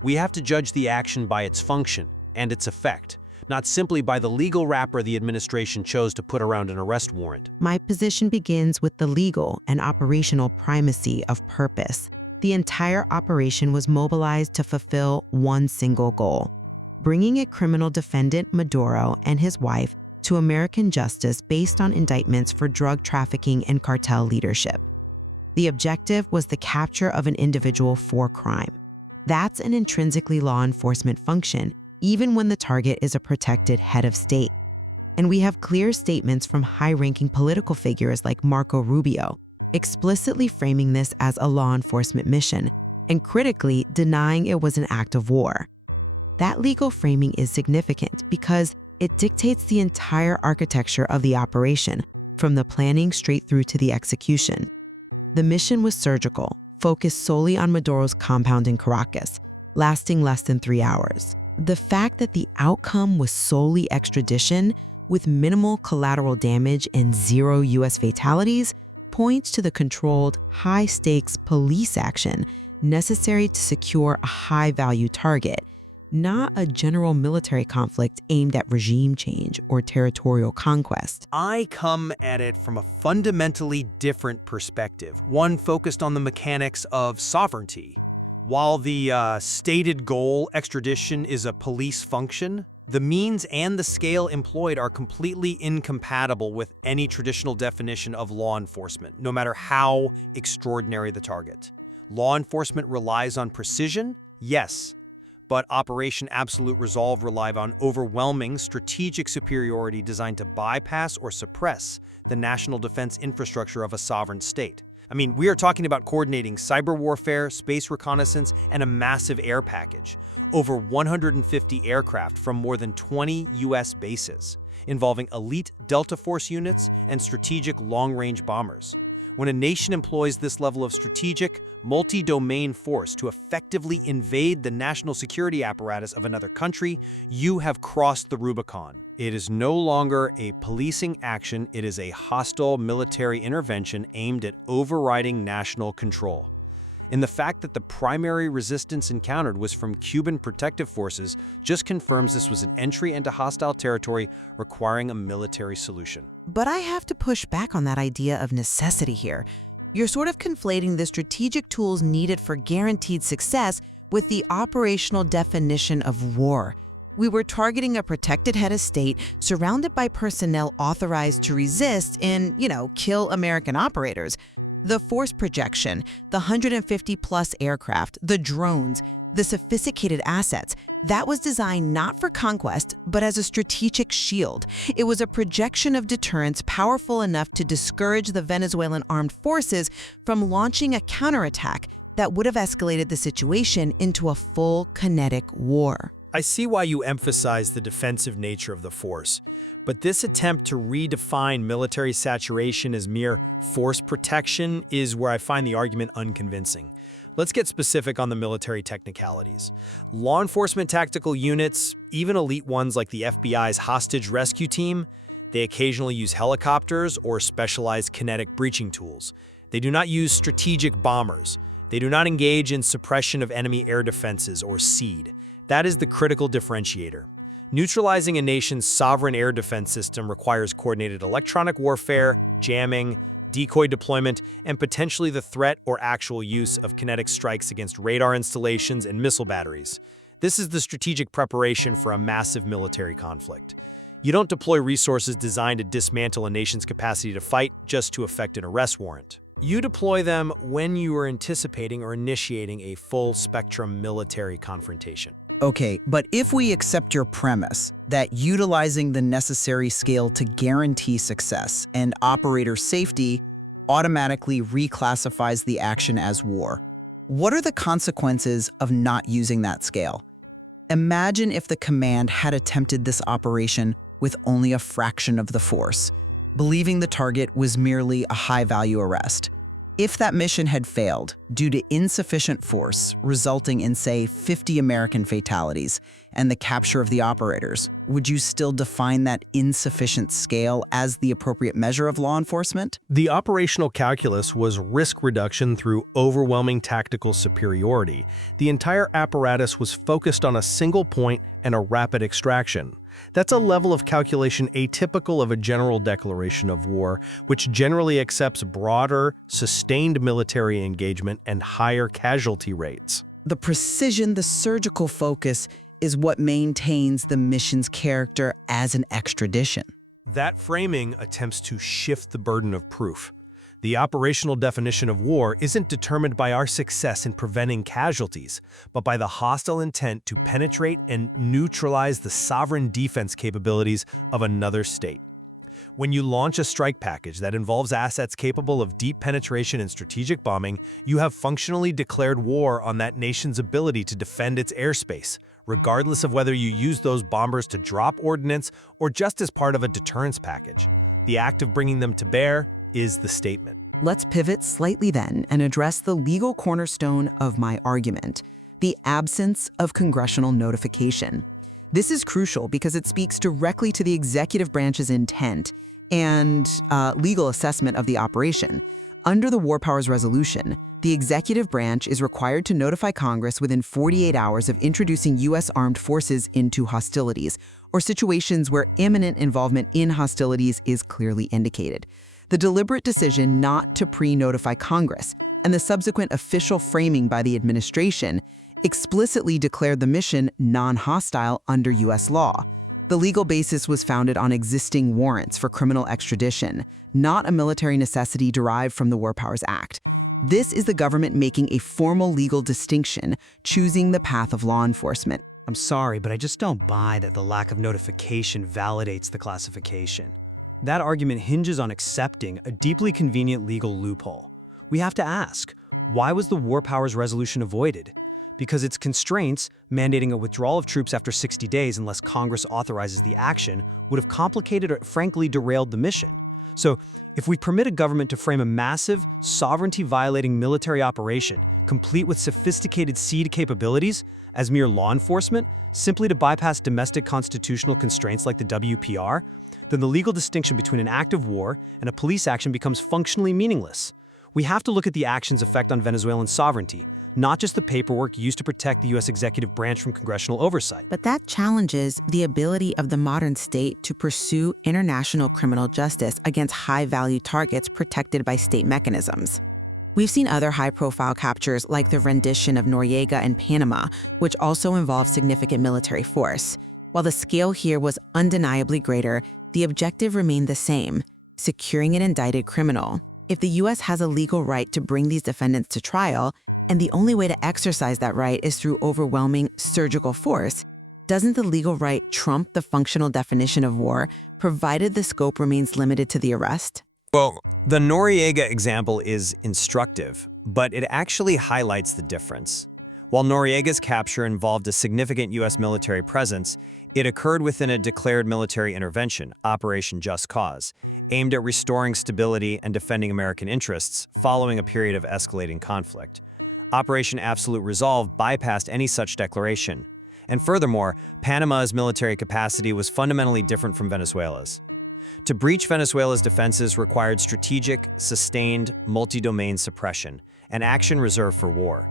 We have to judge the action by its function and its effect, not simply by the legal wrapper the administration chose to put around an arrest warrant. My position begins with the legal and operational primacy of purpose. The entire operation was mobilized to fulfill one single goal: bringing a criminal defendant, Maduro, and his wife to American justice based on indictments for drug trafficking and cartel leadership. The objective was the capture of an individual for crime. That's an intrinsically law enforcement function, even when the target is a protected head of state. And we have clear statements from high-ranking political figures like Marco Rubio, explicitly framing this as a law enforcement mission, and critically denying it was an act of war. That legal framing is significant because it dictates the entire architecture of the operation, from the planning straight through to the execution. The mission was surgical, focused solely on Maduro's compound in Caracas, lasting less than 3 hours. The fact that the outcome was solely extradition, with minimal collateral damage and 0 U.S. fatalities, points to the controlled, high-stakes police action necessary to secure a high-value target, not a general military conflict aimed at regime change or territorial conquest. I come at it from a fundamentally different perspective, one focused on the mechanics of sovereignty. While the stated goal, extradition, is a police function, the means and the scale employed are completely incompatible with any traditional definition of law enforcement, no matter how extraordinary the target. Law enforcement relies on precision, yes, but Operation Absolute Resolve relied on overwhelming strategic superiority designed to bypass or suppress the national defense infrastructure of a sovereign state. We are talking about coordinating cyber warfare, space reconnaissance, and a massive air package. Over 150 aircraft from more than 20 U.S. bases, involving elite Delta Force units and strategic long-range bombers. When a nation employs this level of strategic, multi-domain force to effectively invade the national security apparatus of another country, you have crossed the Rubicon. It is no longer a policing action, it is a hostile military intervention aimed at overriding national control. And the fact that the primary resistance encountered was from Cuban protective forces just confirms this was an entry into hostile territory requiring a military solution. But I have to push back on that idea of necessity here. You're sort of conflating the strategic tools needed for guaranteed success with the operational definition of war. We were targeting a protected head of state surrounded by personnel authorized to resist and, kill American operators. The force projection, the 150-plus aircraft, the drones, the sophisticated assets, that was designed not for conquest, but as a strategic shield. It was a projection of deterrence powerful enough to discourage the Venezuelan armed forces from launching a counterattack that would have escalated the situation into a full kinetic war. I see why you emphasize the defensive nature of the force, but this attempt to redefine military saturation as mere force protection is where I find the argument unconvincing. Let's get specific on the military technicalities. Law enforcement tactical units, even elite ones like the FBI's hostage rescue team, they occasionally use helicopters or specialized kinetic breaching tools. They do not use strategic bombers. They do not engage in suppression of enemy air defenses or SEAD. That is the critical differentiator. Neutralizing a nation's sovereign air defense system requires coordinated electronic warfare, jamming, decoy deployment, and potentially the threat or actual use of kinetic strikes against radar installations and missile batteries. This is the strategic preparation for a massive military conflict. You don't deploy resources designed to dismantle a nation's capacity to fight just to effect an arrest warrant. You deploy them when you are anticipating or initiating a full-spectrum military confrontation. Okay, but if we accept your premise that utilizing the necessary scale to guarantee success and operator safety automatically reclassifies the action as war, what are the consequences of not using that scale? Imagine if the command had attempted this operation with only a fraction of the force, believing the target was merely a high-value arrest. If that mission had failed due to insufficient force, resulting in, say, 50 American fatalities and the capture of the operators, would you still define that insufficient scale as the appropriate measure of law enforcement? The operational calculus was risk reduction through overwhelming tactical superiority. The entire apparatus was focused on a single point and a rapid extraction. That's a level of calculation atypical of a general declaration of war, which generally accepts broader, sustained military engagement and higher casualty rates. The precision, the surgical focus, is what maintains the mission's character as an extradition. That framing attempts to shift the burden of proof. The operational definition of war isn't determined by our success in preventing casualties, but by the hostile intent to penetrate and neutralize the sovereign defense capabilities of another state. When you launch a strike package that involves assets capable of deep penetration and strategic bombing, you have functionally declared war on that nation's ability to defend its airspace, regardless of whether you use those bombers to drop ordnance or just as part of a deterrence package. The act of bringing them to bear is the statement. Let's pivot slightly then and address the legal cornerstone of my argument, the absence of congressional notification. This is crucial because it speaks directly to the executive branch's intent and legal assessment of the operation. Under the War Powers Resolution, the executive branch is required to notify Congress within 48 hours of introducing U.S. armed forces into hostilities or situations where imminent involvement in hostilities is clearly indicated. The deliberate decision not to pre-notify Congress and the subsequent official framing by the administration explicitly declared the mission non-hostile under U.S. law. The legal basis was founded on existing warrants for criminal extradition, not a military necessity derived from the War Powers Act. This is the government making a formal legal distinction, choosing the path of law enforcement. I'm sorry, but I just don't buy that the lack of notification validates the classification. That argument hinges on accepting a deeply convenient legal loophole. We have to ask, why was the War Powers Resolution avoided? Because its constraints, mandating a withdrawal of troops after 60 days unless Congress authorizes the action, would have complicated or frankly derailed the mission. So, if we permit a government to frame a massive, sovereignty-violating military operation, complete with sophisticated sea capabilities, as mere law enforcement, simply to bypass domestic constitutional constraints like the WPR, then the legal distinction between an act of war and a police action becomes functionally meaningless. We have to look at the action's effect on Venezuelan sovereignty, not just the paperwork used to protect the U.S. executive branch from congressional oversight. But that challenges the ability of the modern state to pursue international criminal justice against high-value targets protected by state mechanisms. We've seen other high-profile captures like the rendition of Noriega in Panama, which also involved significant military force. While the scale here was undeniably greater, the objective remained the same: securing an indicted criminal. If the U.S. has a legal right to bring these defendants to trial, and the only way to exercise that right is through overwhelming surgical force, doesn't the legal right trump the functional definition of war, provided the scope remains limited to the arrest? Well, the Noriega example is instructive, but it actually highlights the difference. While Noriega's capture involved a significant U.S. military presence, it occurred within a declared military intervention, Operation Just Cause, aimed at restoring stability and defending American interests following a period of escalating conflict. Operation Absolute Resolve bypassed any such declaration. And furthermore, Panama's military capacity was fundamentally different from Venezuela's. To breach Venezuela's defenses required strategic, sustained, multi-domain suppression, an action reserved for war.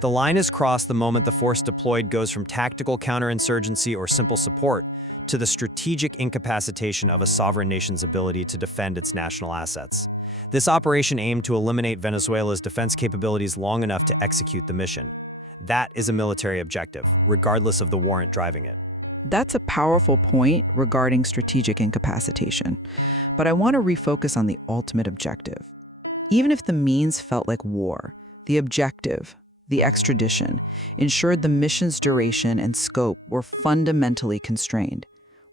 The line is crossed the moment the force deployed goes from tactical counterinsurgency or simple support to the strategic incapacitation of a sovereign nation's ability to defend its national assets. This operation aimed to eliminate Venezuela's defense capabilities long enough to execute the mission. That is a military objective, regardless of the warrant driving it. That's a powerful point regarding strategic incapacitation, but I want to refocus on the ultimate objective. Even if the means felt like war, the objective, the extradition, ensured the mission's duration and scope were fundamentally constrained.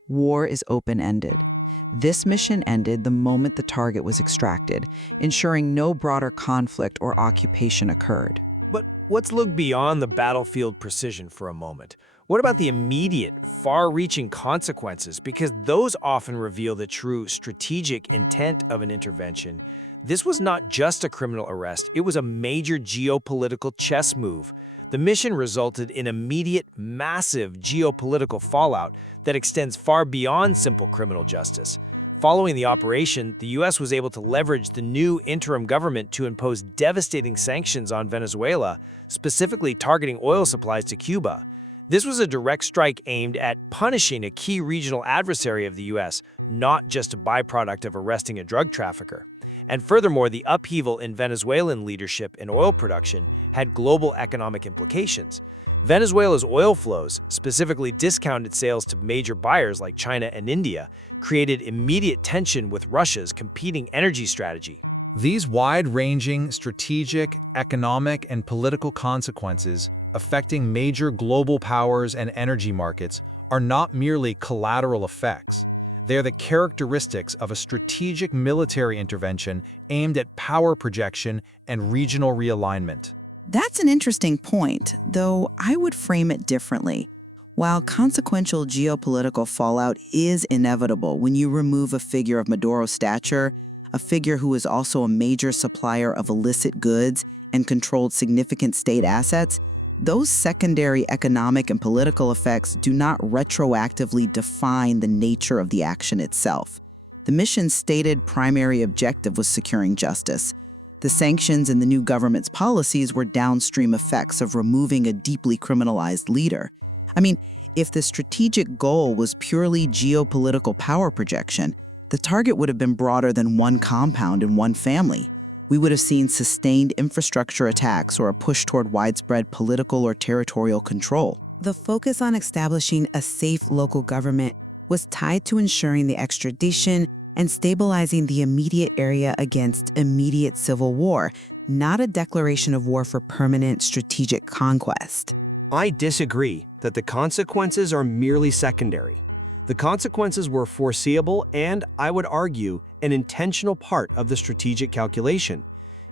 War is open-ended. This mission ended the moment the target was extracted, ensuring no broader conflict or occupation occurred. But let's look beyond the battlefield precision for a moment. What about the immediate, far-reaching consequences? Because those often reveal the true strategic intent of an intervention. This was not just a criminal arrest, it was a major geopolitical chess move. The mission resulted in immediate, massive geopolitical fallout that extends far beyond simple criminal justice. Following the operation, the U.S. was able to leverage the new interim government to impose devastating sanctions on Venezuela, specifically targeting oil supplies to Cuba. This was a direct strike aimed at punishing a key regional adversary of the U.S., not just a byproduct of arresting a drug trafficker. And furthermore, the upheaval in Venezuelan leadership and oil production had global economic implications. Venezuela's oil flows, specifically discounted sales to major buyers like China and India, created immediate tension with Russia's competing energy strategy. These wide-ranging strategic, economic, and political consequences affecting major global powers and energy markets are not merely collateral effects. They are the characteristics of a strategic military intervention aimed at power projection and regional realignment. That's an interesting point, though I would frame it differently. While consequential geopolitical fallout is inevitable when you remove a figure of Maduro's stature, a figure who is also a major supplier of illicit goods and controlled significant state assets, those secondary economic and political effects do not retroactively define the nature of the action itself. The mission's stated primary objective was securing justice. The sanctions and the new government's policies were downstream effects of removing a deeply criminalized leader. I mean, if the strategic goal was purely geopolitical power projection, the target would have been broader than one compound and one family. We would have seen sustained infrastructure attacks or a push toward widespread political or territorial control. The focus on establishing a safe local government was tied to ensuring the extradition and stabilizing the immediate area against immediate civil war, not a declaration of war for permanent strategic conquest. I disagree that the consequences are merely secondary. The consequences were foreseeable and, I would argue, an intentional part of the strategic calculation.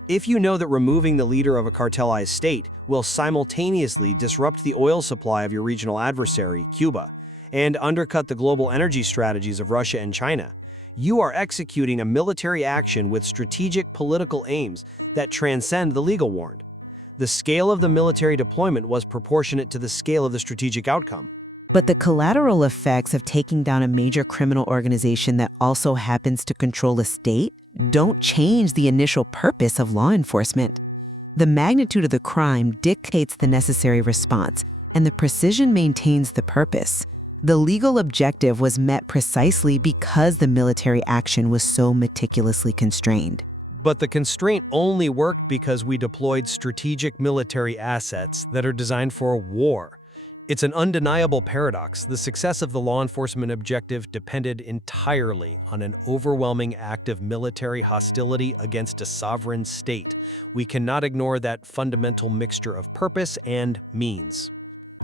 If you know that removing the leader of a cartelized state will simultaneously disrupt the oil supply of your regional adversary, Cuba, and undercut the global energy strategies of Russia and China, you are executing a military action with strategic political aims that transcend the legal warrant. The scale of the military deployment was proportionate to the scale of the strategic outcome. But the collateral effects of taking down a major criminal organization that also happens to control a state don't change the initial purpose of law enforcement. The magnitude of the crime dictates the necessary response, and the precision maintains the purpose. The legal objective was met precisely because the military action was so meticulously constrained. But the constraint only worked because we deployed strategic military assets that are designed for war. It's an undeniable paradox. The success of the law enforcement objective depended entirely on an overwhelming act of military hostility against a sovereign state. We cannot ignore that fundamental mixture of purpose and means.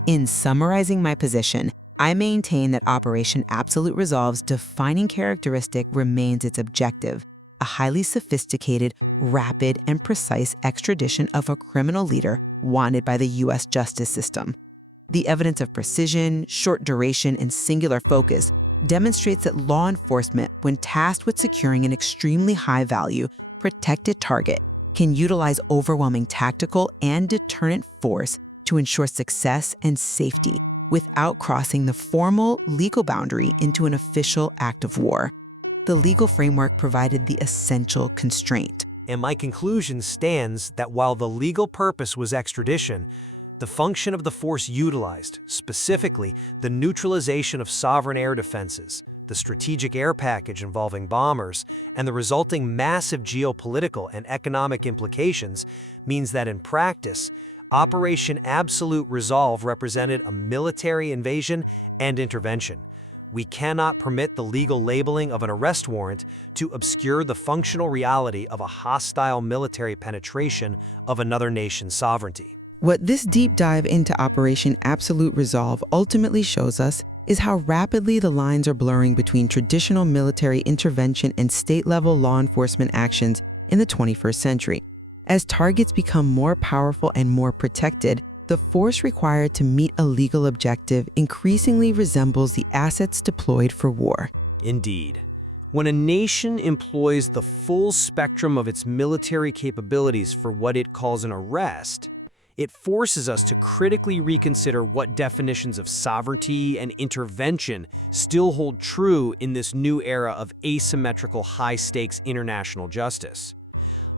In summarizing my position, I maintain that Operation Absolute Resolve's defining characteristic remains its objective, a highly sophisticated, rapid, and precise extradition of a criminal leader wanted by the U.S. justice system. The evidence of precision, short duration, and singular focus demonstrates that law enforcement, when tasked with securing an extremely high-value, protected target, can utilize overwhelming tactical and deterrent force to ensure success and safety without crossing the formal legal boundary into an official act of war. The legal framework provided the essential constraint. And my conclusion stands that while the legal purpose was extradition, the function of the force utilized, specifically the neutralization of sovereign air defenses, the strategic air package involving bombers, and the resulting massive geopolitical and economic implications, means that in practice, Operation Absolute Resolve represented a military invasion and intervention. We cannot permit the legal labeling of an arrest warrant to obscure the functional reality of a hostile military penetration of another nation's sovereignty. What this deep dive into Operation Absolute Resolve ultimately shows us is how rapidly the lines are blurring between traditional military intervention and state-level law enforcement actions in the 21st century. As targets become more powerful and more protected, the force required to meet a legal objective increasingly resembles the assets deployed for war. Indeed. When a nation employs the full spectrum of its military capabilities for what it calls an arrest, it forces us to critically reconsider what definitions of sovereignty and intervention still hold true in this new era of asymmetrical high-stakes international justice.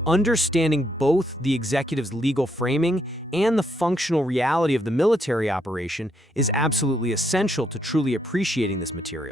Understanding both the executive's legal framing and the functional reality of the military operation is absolutely essential to truly appreciating this material.